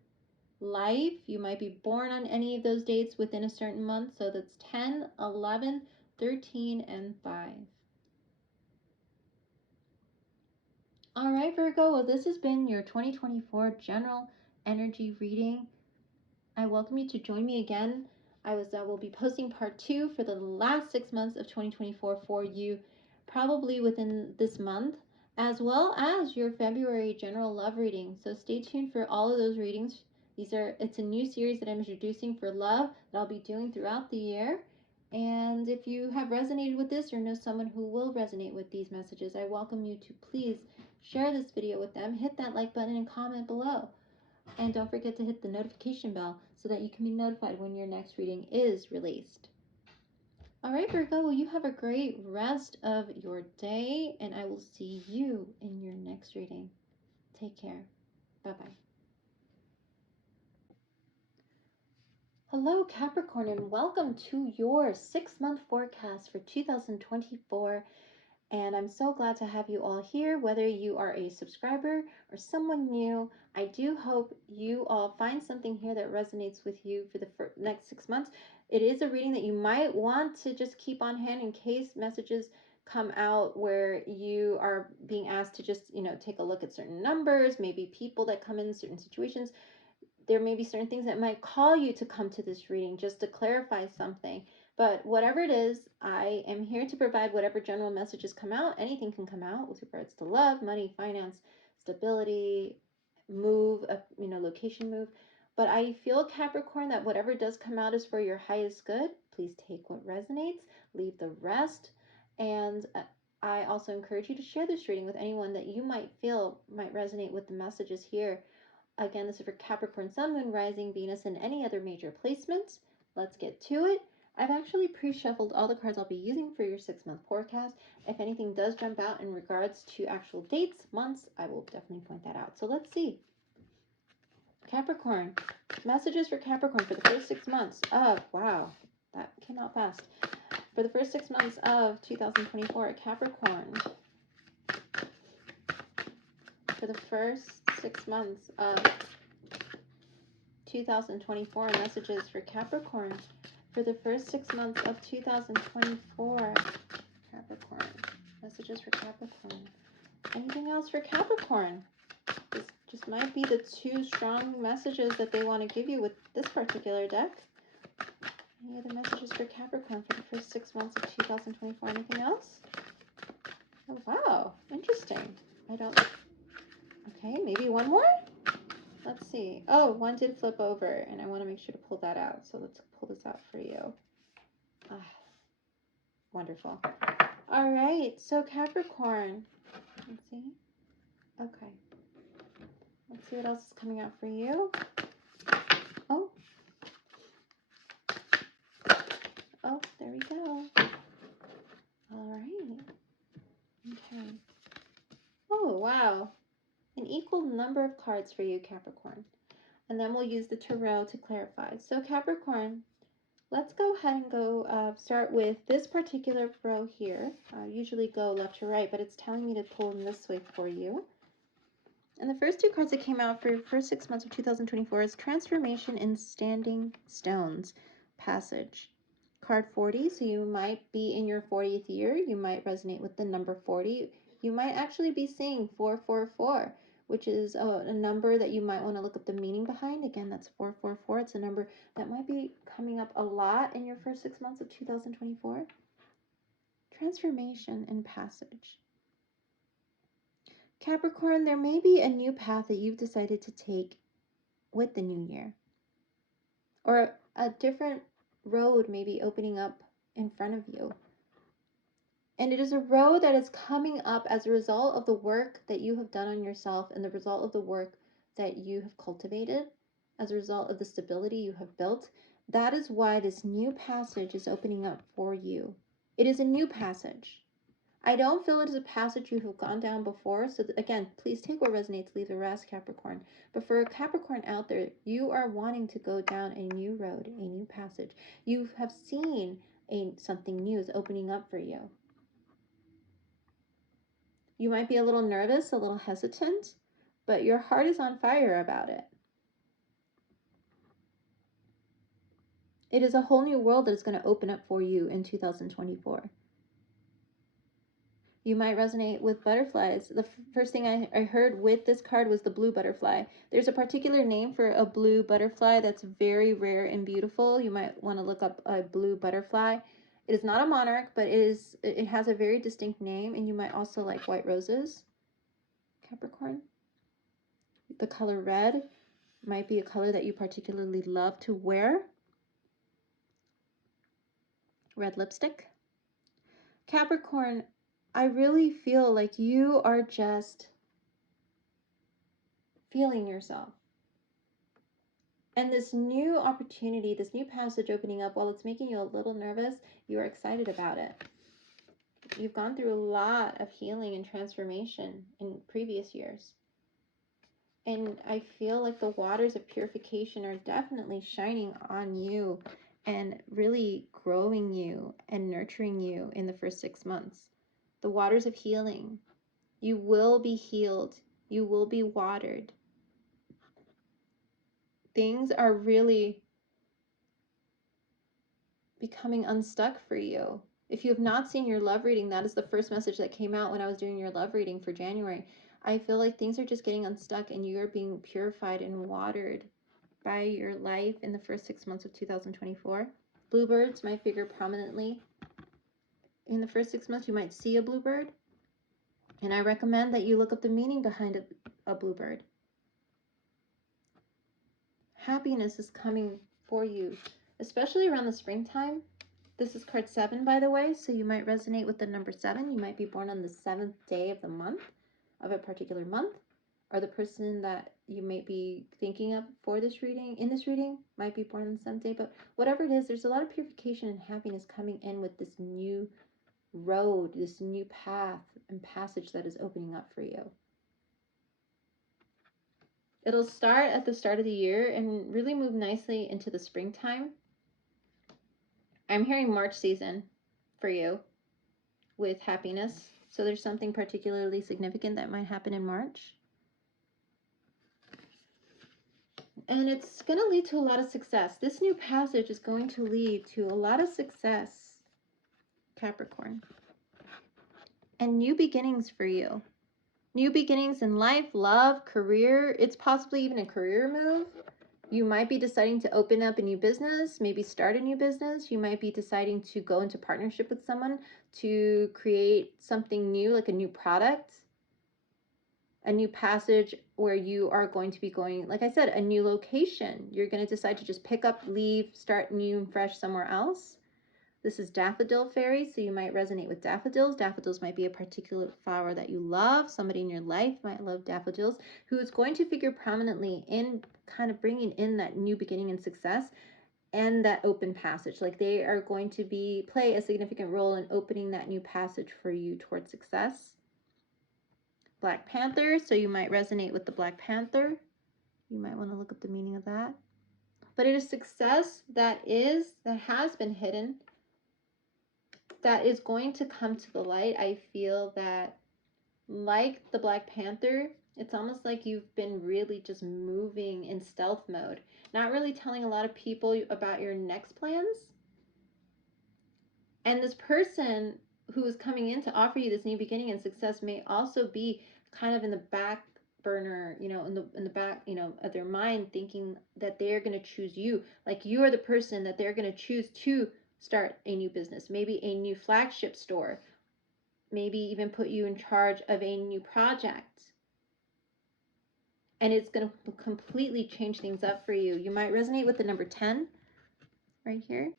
life. You might be born on any of those dates within a certain month. So that's 10, 11, 13, and 5. All right, Virgo. Well, this has been your 2024 general energy reading. I welcome you to join me again. I will be posting part 2 for the last 6 months of 2024 for you, probably within this month, as well as your February general love reading. So stay tuned for all of those readings. It's a new series that I'm introducing for love that I'll be doing throughout the year. And if you have resonated with this or know someone who will resonate with these messages, I welcome you to please share this video with them, hit that like button, and comment below. And don't forget to hit the notification bell so that you can be notified when your next reading is released. All right, Virgo, well, you have a great rest of your day, and I will see you in your next reading. Take care. Bye-bye. Hello, Capricorn, and welcome to your 6-month forecast for 2024. And I'm so glad to have you all here, whether you are a subscriber or someone new. I do hope you all find something here that resonates with you for the next 6 months. It is a reading that you might want to just keep on hand in case messages come out where you are being asked to just, take a look at certain numbers, maybe people that come in certain situations. There may be certain things that might call you to come to this reading just to clarify something. But whatever it is, I am here to provide whatever general messages come out. Anything can come out with regards to love, money, finance, stability, move, location move. But I feel, Capricorn, that whatever does come out is for your highest good. Please take what resonates, leave the rest. And I also encourage you to share this reading with anyone that you might feel might resonate with the messages here. Again, this is for Capricorn, Sun, Moon, Rising, Venus, and any other major placements. Let's get to it. I've actually pre-shuffled all the cards I'll be using for your 6-month forecast. If anything does jump out in regards to actual dates, months, I will definitely point that out. So let's see. Capricorn. Messages for Capricorn for the first 6 months of, wow, that came out fast. For the first 6 months of 2024, Capricorn. For the first 6 months of 2024, messages for Capricorn. For the first 6 months of 2024, Capricorn. Messages for Capricorn. Anything else for Capricorn? This just might be the 2 strong messages that they want to give you with this particular deck. Any other messages for Capricorn for the first 6 months of 2024? Anything else? Oh, wow. Interesting. Okay, maybe one more? Let's see. Oh, one did flip over, and I want to make sure to pull that out. So let's pull this out for you. Ah, wonderful. All right, so Capricorn. Let's see. Okay. Let's see what else is coming out for you. Oh. Oh, there we go. All right. Okay. Oh, wow. An equal number of cards for you, Capricorn. And then we'll use the tarot to clarify. So Capricorn, let's go ahead and start with this particular row here. I usually go left to right, but it's telling me to pull them this way for you. And the first 2 cards that came out for the first 6 months of 2024 is Transformation in Standing Stones, Passage. Card 40, so you might be in your 40th year. You might resonate with the number 40. You might actually be seeing 444, which is a number that you might want to look up the meaning behind. Again, that's 444. It's a number that might be coming up a lot in your first 6 months of 2024. Transformation and Passage. Capricorn, there may be a new path that you've decided to take with the new year. Or a different road may be opening up in front of you. And it is a road that is coming up as a result of the work that you have done on yourself and the result of the work that you have cultivated, as a result of the stability you have built. That is why this new passage is opening up for you. It is a new passage. I don't feel it is a passage you have gone down before. So again, please take what resonates, leave the rest, Capricorn. But for a Capricorn out there, you are wanting to go down a new road, a new passage. You have seen something new is opening up for you. You might be a little nervous, a little hesitant, but your heart is on fire about it. It is a whole new world that is going to open up for you in 2024. You might resonate with butterflies. The first thing I heard with this card was the blue butterfly. There's a particular name for a blue butterfly that's very rare and beautiful. You might want to look up a blue butterfly. It is not a monarch, but it has a very distinct name, and you might also like white roses, Capricorn. The color red might be a color that you particularly love to wear. Red lipstick. Capricorn, I really feel like you are just feeling yourself. And this new opportunity, this new passage opening up, while it's making you a little nervous, you are excited about it. You've gone through a lot of healing and transformation in previous years. And I feel like the waters of purification are definitely shining on you and really growing you and nurturing you in the first 6 months. The waters of healing. You will be healed. You will be watered. Things are really becoming unstuck for you. If you have not seen your love reading, that is the first message that came out when I was doing your love reading for January. I feel like things are just getting unstuck and you're being purified and watered by your life in the first 6 months of 2024. Bluebirds might figure prominently. In the first 6 months, you might see a bluebird. And I recommend that you look up the meaning behind a bluebird. Happiness is coming for you, especially around the springtime. This is card 7, by the way, so you might resonate with the number 7. You might be born on the 7th day of the month, of a particular month, or the person that you may be thinking of for this reading, in this reading, might be born on the 7th day. But whatever it is, there's a lot of purification and happiness coming in with this new road, this new path and passage that is opening up for you. It'll start at the start of the year and really move nicely into the springtime. I'm hearing March season for you with happiness. So there's something particularly significant that might happen in March. And it's going to lead to a lot of success. This new passage is going to lead to a lot of success, Capricorn. And new beginnings for you. New beginnings in life, love, career. It's possibly even a career move. You might be deciding to open up a new business, maybe start a new business. You might be deciding to go into partnership with someone to create something new, like a new product, a new passage where you are going to be going, like I said, a new location. You're going to decide to just pick up, leave, start new and fresh somewhere else. This is Daffodil Fairy, so you might resonate with daffodils. Daffodils might be a particular flower that you love. Somebody in your life might love daffodils, who is going to figure prominently in kind of bringing in that new beginning and success and that open passage. Like they are going to play a significant role in opening that new passage for you towards success. Black Panther, so you might resonate with the Black Panther. You might want to look up the meaning of that. But it is success that has been hidden, that is going to come to the light. I feel that, like the Black Panther, it's almost like you've been really just moving in stealth mode, not really telling a lot of people about your next plans. And this person who is coming in to offer you this new beginning and success may also be kind of in the back burner, in the back, of their mind, thinking that they're going to choose you, like you are the person that they're going to choose to start a new business, maybe a new flagship store, maybe even put you in charge of a new project. And it's going to completely change things up for you. You might resonate with the number 10 right here.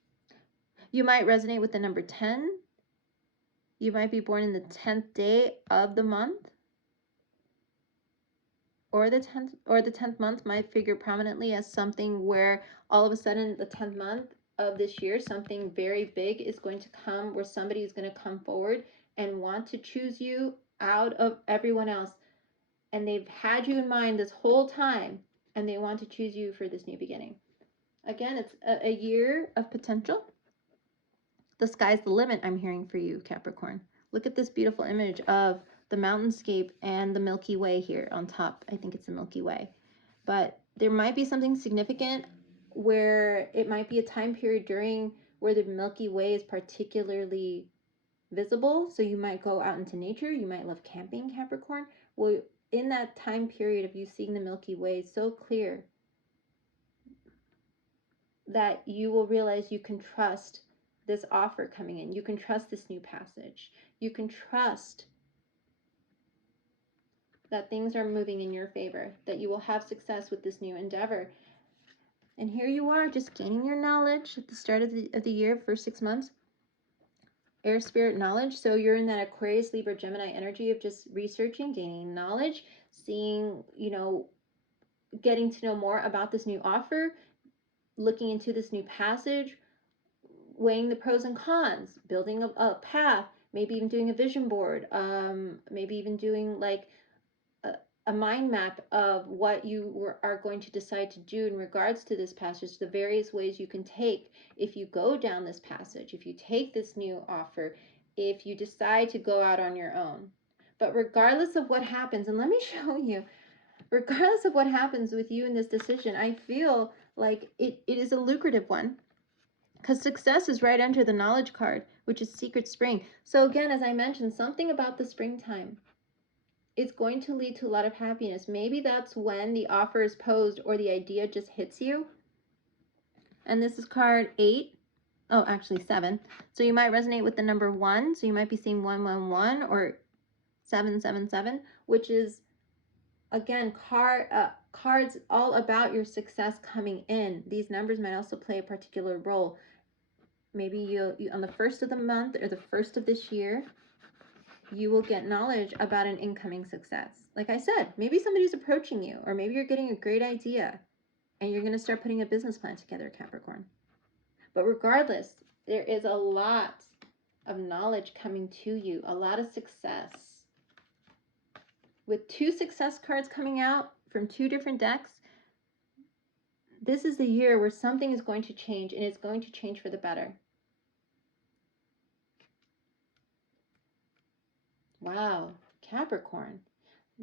You might resonate with the number 10. You might be born in the 10th day of the month. Or the 10th month might figure prominently as something where all of a sudden the 10th month of this year, something very big is going to come, where somebody is going to come forward and want to choose you out of everyone else. And they've had you in mind this whole time, and they want to choose you for this new beginning. Again, it's a year of potential. The sky's the limit, I'm hearing for you, Capricorn. Look at this beautiful image of the mountainscape and the Milky Way here on top. I think it's the Milky Way. But there might be something significant where it might be a time period during where the Milky Way is particularly visible. So you might go out into nature. You might love camping, Capricorn. Well, in that time period of you seeing the Milky Way so clear, that you will realize you can trust this offer coming in. You can trust this new passage. You can trust that things are moving in your favor, that you will have success with this new endeavor. And here you are, just gaining your knowledge at the start of the year, first 6 months. Air spirit knowledge. So you're in that Aquarius, Libra, Gemini energy of just researching, gaining knowledge, seeing, getting to know more about this new offer, looking into this new passage, weighing the pros and cons, building a path, maybe even doing a vision board, maybe even doing like a mind map of what you are going to decide to do in regards to this passage, the various ways you can take if you go down this passage, if you take this new offer, if you decide to go out on your own. But regardless of what happens, and let me show you, regardless of what happens with you in this decision, I feel like it is a lucrative one. Because success is right under the knowledge card, which is Secret Spring. So again, as I mentioned, something about the springtime, it's going to lead to a lot of happiness. Maybe that's when the offer is posed or the idea just hits you. And this is card 8. Oh, actually 7. So you might resonate with the number 1. So you might be seeing 111 or 777, which is, again, cards all about your success coming in. These numbers might also play a particular role. Maybe you on the 1st of the month or the 1st of this year, you will get knowledge about an incoming success. Like I said, maybe somebody's approaching you, or maybe you're getting a great idea and you're going to start putting a business plan together, Capricorn. But regardless, there is a lot of knowledge coming to you, a lot of success. With 2 success cards coming out from 2 different decks, this is the year where something is going to change, and it's going to change for the better. Wow, Capricorn.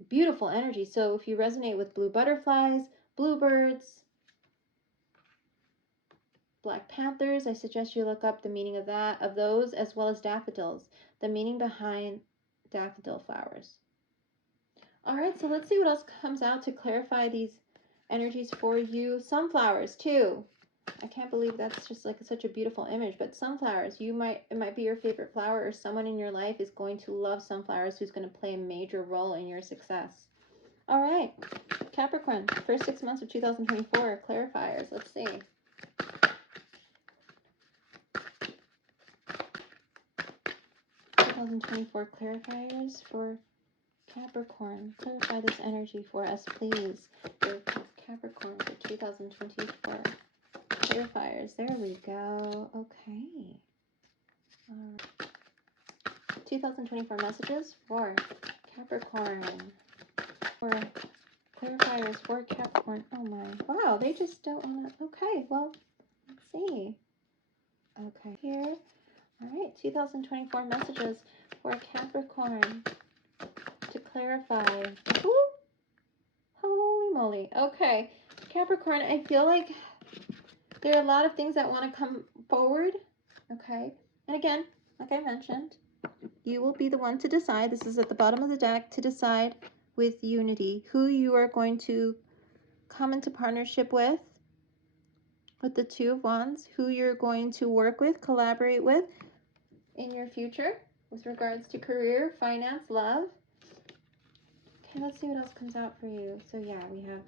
Beautiful energy. So if you resonate with blue butterflies, bluebirds, Black Panthers, I suggest you look up the meaning of those, as well as daffodils, the meaning behind daffodil flowers. All right, so let's see what else comes out to clarify these energies for you. Sunflowers too. I can't believe that's just like such a beautiful image, but sunflowers, it might be your favorite flower, or someone in your life is going to love sunflowers who's going to play a major role in your success. All right, Capricorn, first 6 months of 2024, clarifiers. Let's see. Clarifiers for Capricorn. Clarify this energy for us, please. For Capricorn for 2024. Clarifiers. There we go. Okay. 2024 messages for Capricorn. For clarifiers for Capricorn. Oh my. Wow, they just don't want to. Okay, well, let's see. Okay, here. All right, 2024 messages for Capricorn to clarify. Ooh, holy moly. Okay, Capricorn, I feel like there are a lot of things that want to come forward. Okay, and again, like I mentioned, you will be the one to decide. This is at the bottom of the deck, to decide with unity who you are going to come into partnership with the Two of Wands, who you're going to work with, collaborate with in your future with regards to career, finance, love. Okay, let's see what else comes out for you. So yeah, we have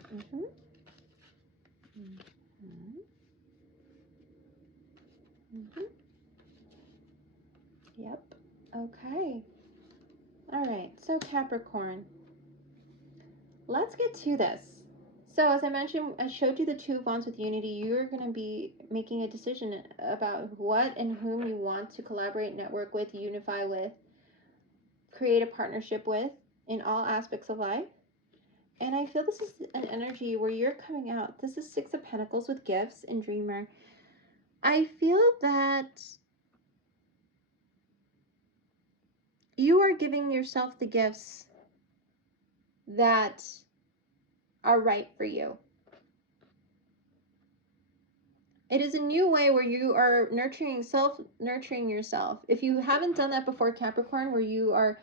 Yep. Okay. All right. So Capricorn, let's get to this. So as I mentioned, I showed you the Two of Wands with unity. You're going to be making a decision about what and whom you want to collaborate, network with, unify with, create a partnership with in all aspects of life. And I feel this is an energy where you're coming out. This is Six of Pentacles with gifts and Dreamer. I feel that you are giving yourself the gifts that are right for you. It is a new way where you are nurturing yourself. If you haven't done that before, Capricorn, where you are,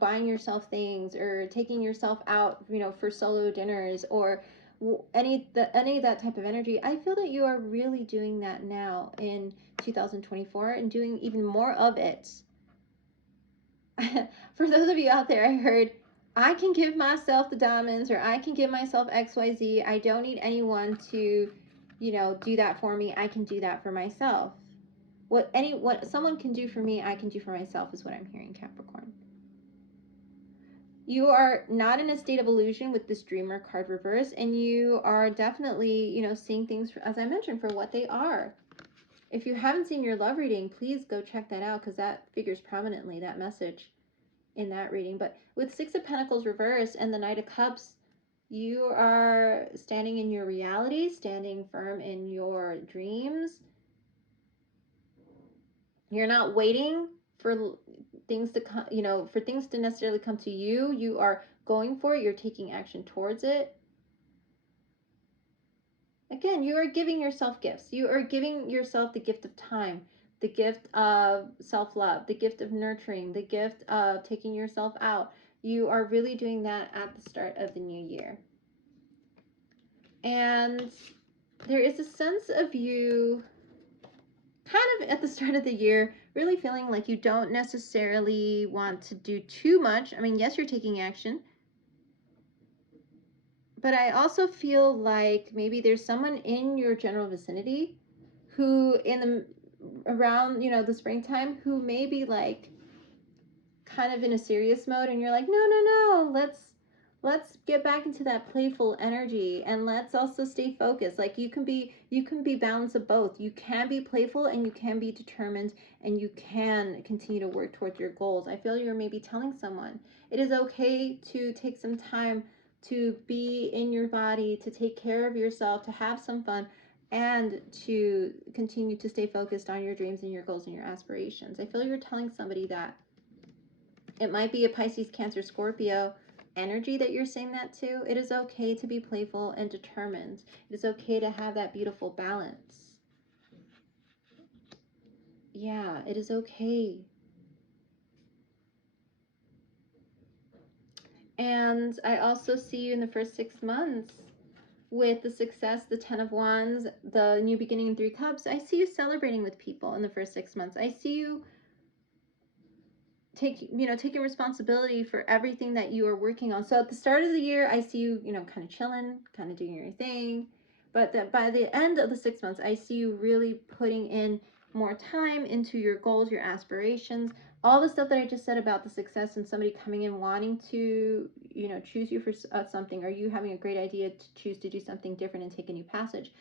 buying yourself things or taking yourself out, for solo dinners or any of that type of energy, I feel that you are really doing that now in 2024 and doing even more of it. For those of you out there, I heard, I can give myself the diamonds, or I can give myself XYZ. I don't need anyone to, do that for me. I can do that for myself. What someone can do for me, I can do for myself, is what I'm hearing, Capricorn. You are not in a state of illusion with this Dreamer card reverse, and you are definitely, seeing things, as I mentioned, for what they are. If you haven't seen your love reading, please go check that out, because that figures prominently, that message, in that reading. But with Six of Pentacles reversed and the Knight of Cups, you are standing in your reality, standing firm in your dreams. You're not waiting for things to come, for things to necessarily come to you. You are going for it. You're taking action towards it. Again, you are giving yourself gifts. You are giving yourself the gift of time, the gift of self-love, the gift of nurturing, the gift of taking yourself out. You are really doing that at the start of the new year. And there is a sense of you kind of at the start of the year really feeling like you don't necessarily want to do too much. I mean, yes, you're taking action, but I also feel like maybe there's someone in your general vicinity who around, the springtime, who may be like kind of in a serious mode, and you're like, no, let's get back into that playful energy, and let's also stay focused. Like you can be balanced of both. You can be playful and you can be determined, and you can continue to work towards your goals. I feel you're maybe telling someone it is okay to take some time to be in your body, to take care of yourself, to have some fun, and to continue to stay focused on your dreams and your goals and your aspirations. I feel you're telling somebody that. It might be a Pisces, Cancer, Scorpio energy that you're saying that to. It is okay to be playful and determined. It is okay to have that beautiful balance. Yeah, it is okay. And I also see you in the first 6 months with the success, the 10 of Wands, the new beginning, and 3 Cups. I see you celebrating with people in the first 6 months. I see you taking responsibility for everything that you are working on. So at the start of the year, I see you, kind of chilling, kind of doing your thing. But that by the end of the 6 months, I see you really putting in more time into your goals, your aspirations, all the stuff that I just said about the success and somebody coming in wanting to, choose you for something, or you having a great idea to choose to do something different and take a new passage.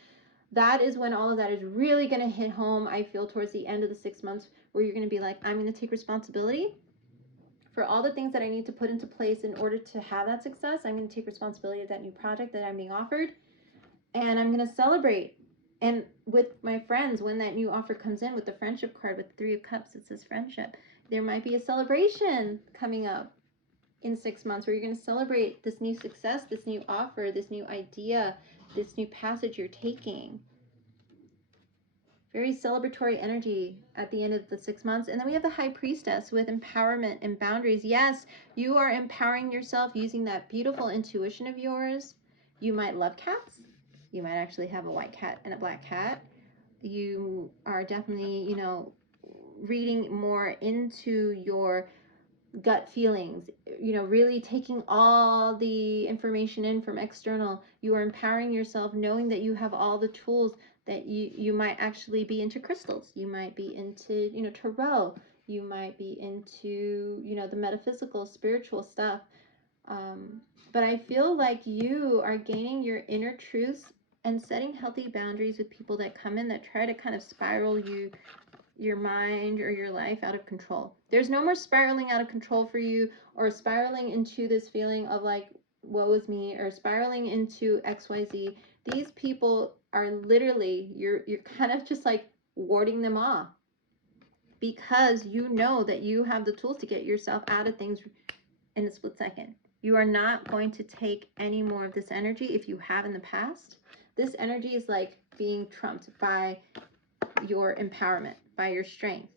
That is when all of that is really going to hit home. I feel towards the end of the 6 months where you're going to be like, I'm going to take responsibility for all the things that I need to put into place in order to have that success. I'm going to take responsibility of that new project that I'm being offered, and I'm going to celebrate. And with my friends, when that new offer comes in with the friendship card with 3 of Cups, it says friendship. There might be a celebration coming up in 6 months where you're going to celebrate this new success, this new offer, this new idea, this new passage you're taking. Very celebratory energy at the end of the 6 months. And then we have the High Priestess with empowerment and boundaries. Yes, you are empowering yourself using that beautiful intuition of yours. You might love cats. You might actually have a white cat and a black cat. You are definitely, reading more into your gut feelings, really taking all the information in from external. You are empowering yourself, knowing that you have all the tools, that you might actually be into crystals, you might be into tarot, you might be into the metaphysical, spiritual stuff, but I feel like you are gaining your inner truths and setting healthy boundaries with people that come in that try to kind of spiral your mind or your life out of control. There's no more spiraling out of control for you, or spiraling into this feeling of like, woe is me, or spiraling into XYZ. These people are literally, you're kind of just like warding them off, because you know that you have the tools to get yourself out of things in a split second. You are not going to take any more of this energy if you have in the past. This energy is like being trumped by your empowerment, by your strength,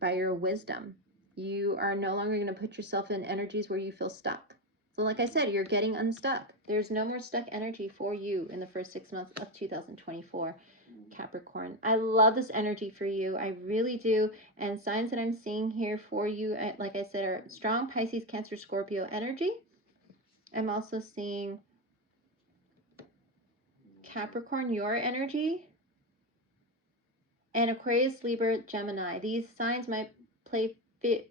by your wisdom. You are no longer going to put yourself in energies where you feel stuck. So like I said, you're getting unstuck. There's no more stuck energy for you in the first 6 months of 2024, Capricorn. I love this energy for you. I really do. And signs that I'm seeing here for you, like I said, are strong Pisces, Cancer, Scorpio energy. I'm also seeing Capricorn, your energy, and Aquarius, Libra, Gemini. These signs might play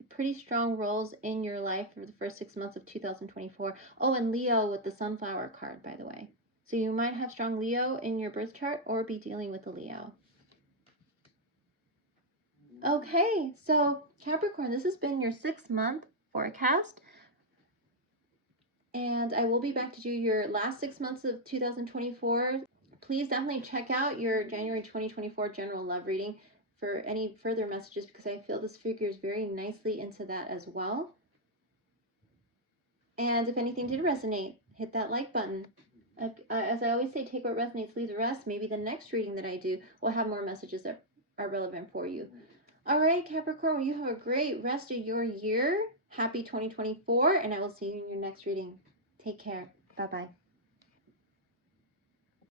pretty strong roles in your life for the first 6 months of 2024. Oh, and Leo with the sunflower card, by the way. So you might have strong Leo in your birth chart or be dealing with a Leo. Okay, so Capricorn, this has been your 6-month forecast. And I will be back to do your last 6 months of 2024. Please definitely check out your January 2024 general love reading for any further messages, because I feel this figures very nicely into that as well. And if anything did resonate, hit that like button. As I always say, take what resonates, leave the rest. Maybe the next reading that I do will have more messages that are relevant for you. All right, Capricorn, you have a great rest of your year. Happy 2024, and I will see you in your next reading. Take care. Bye-bye.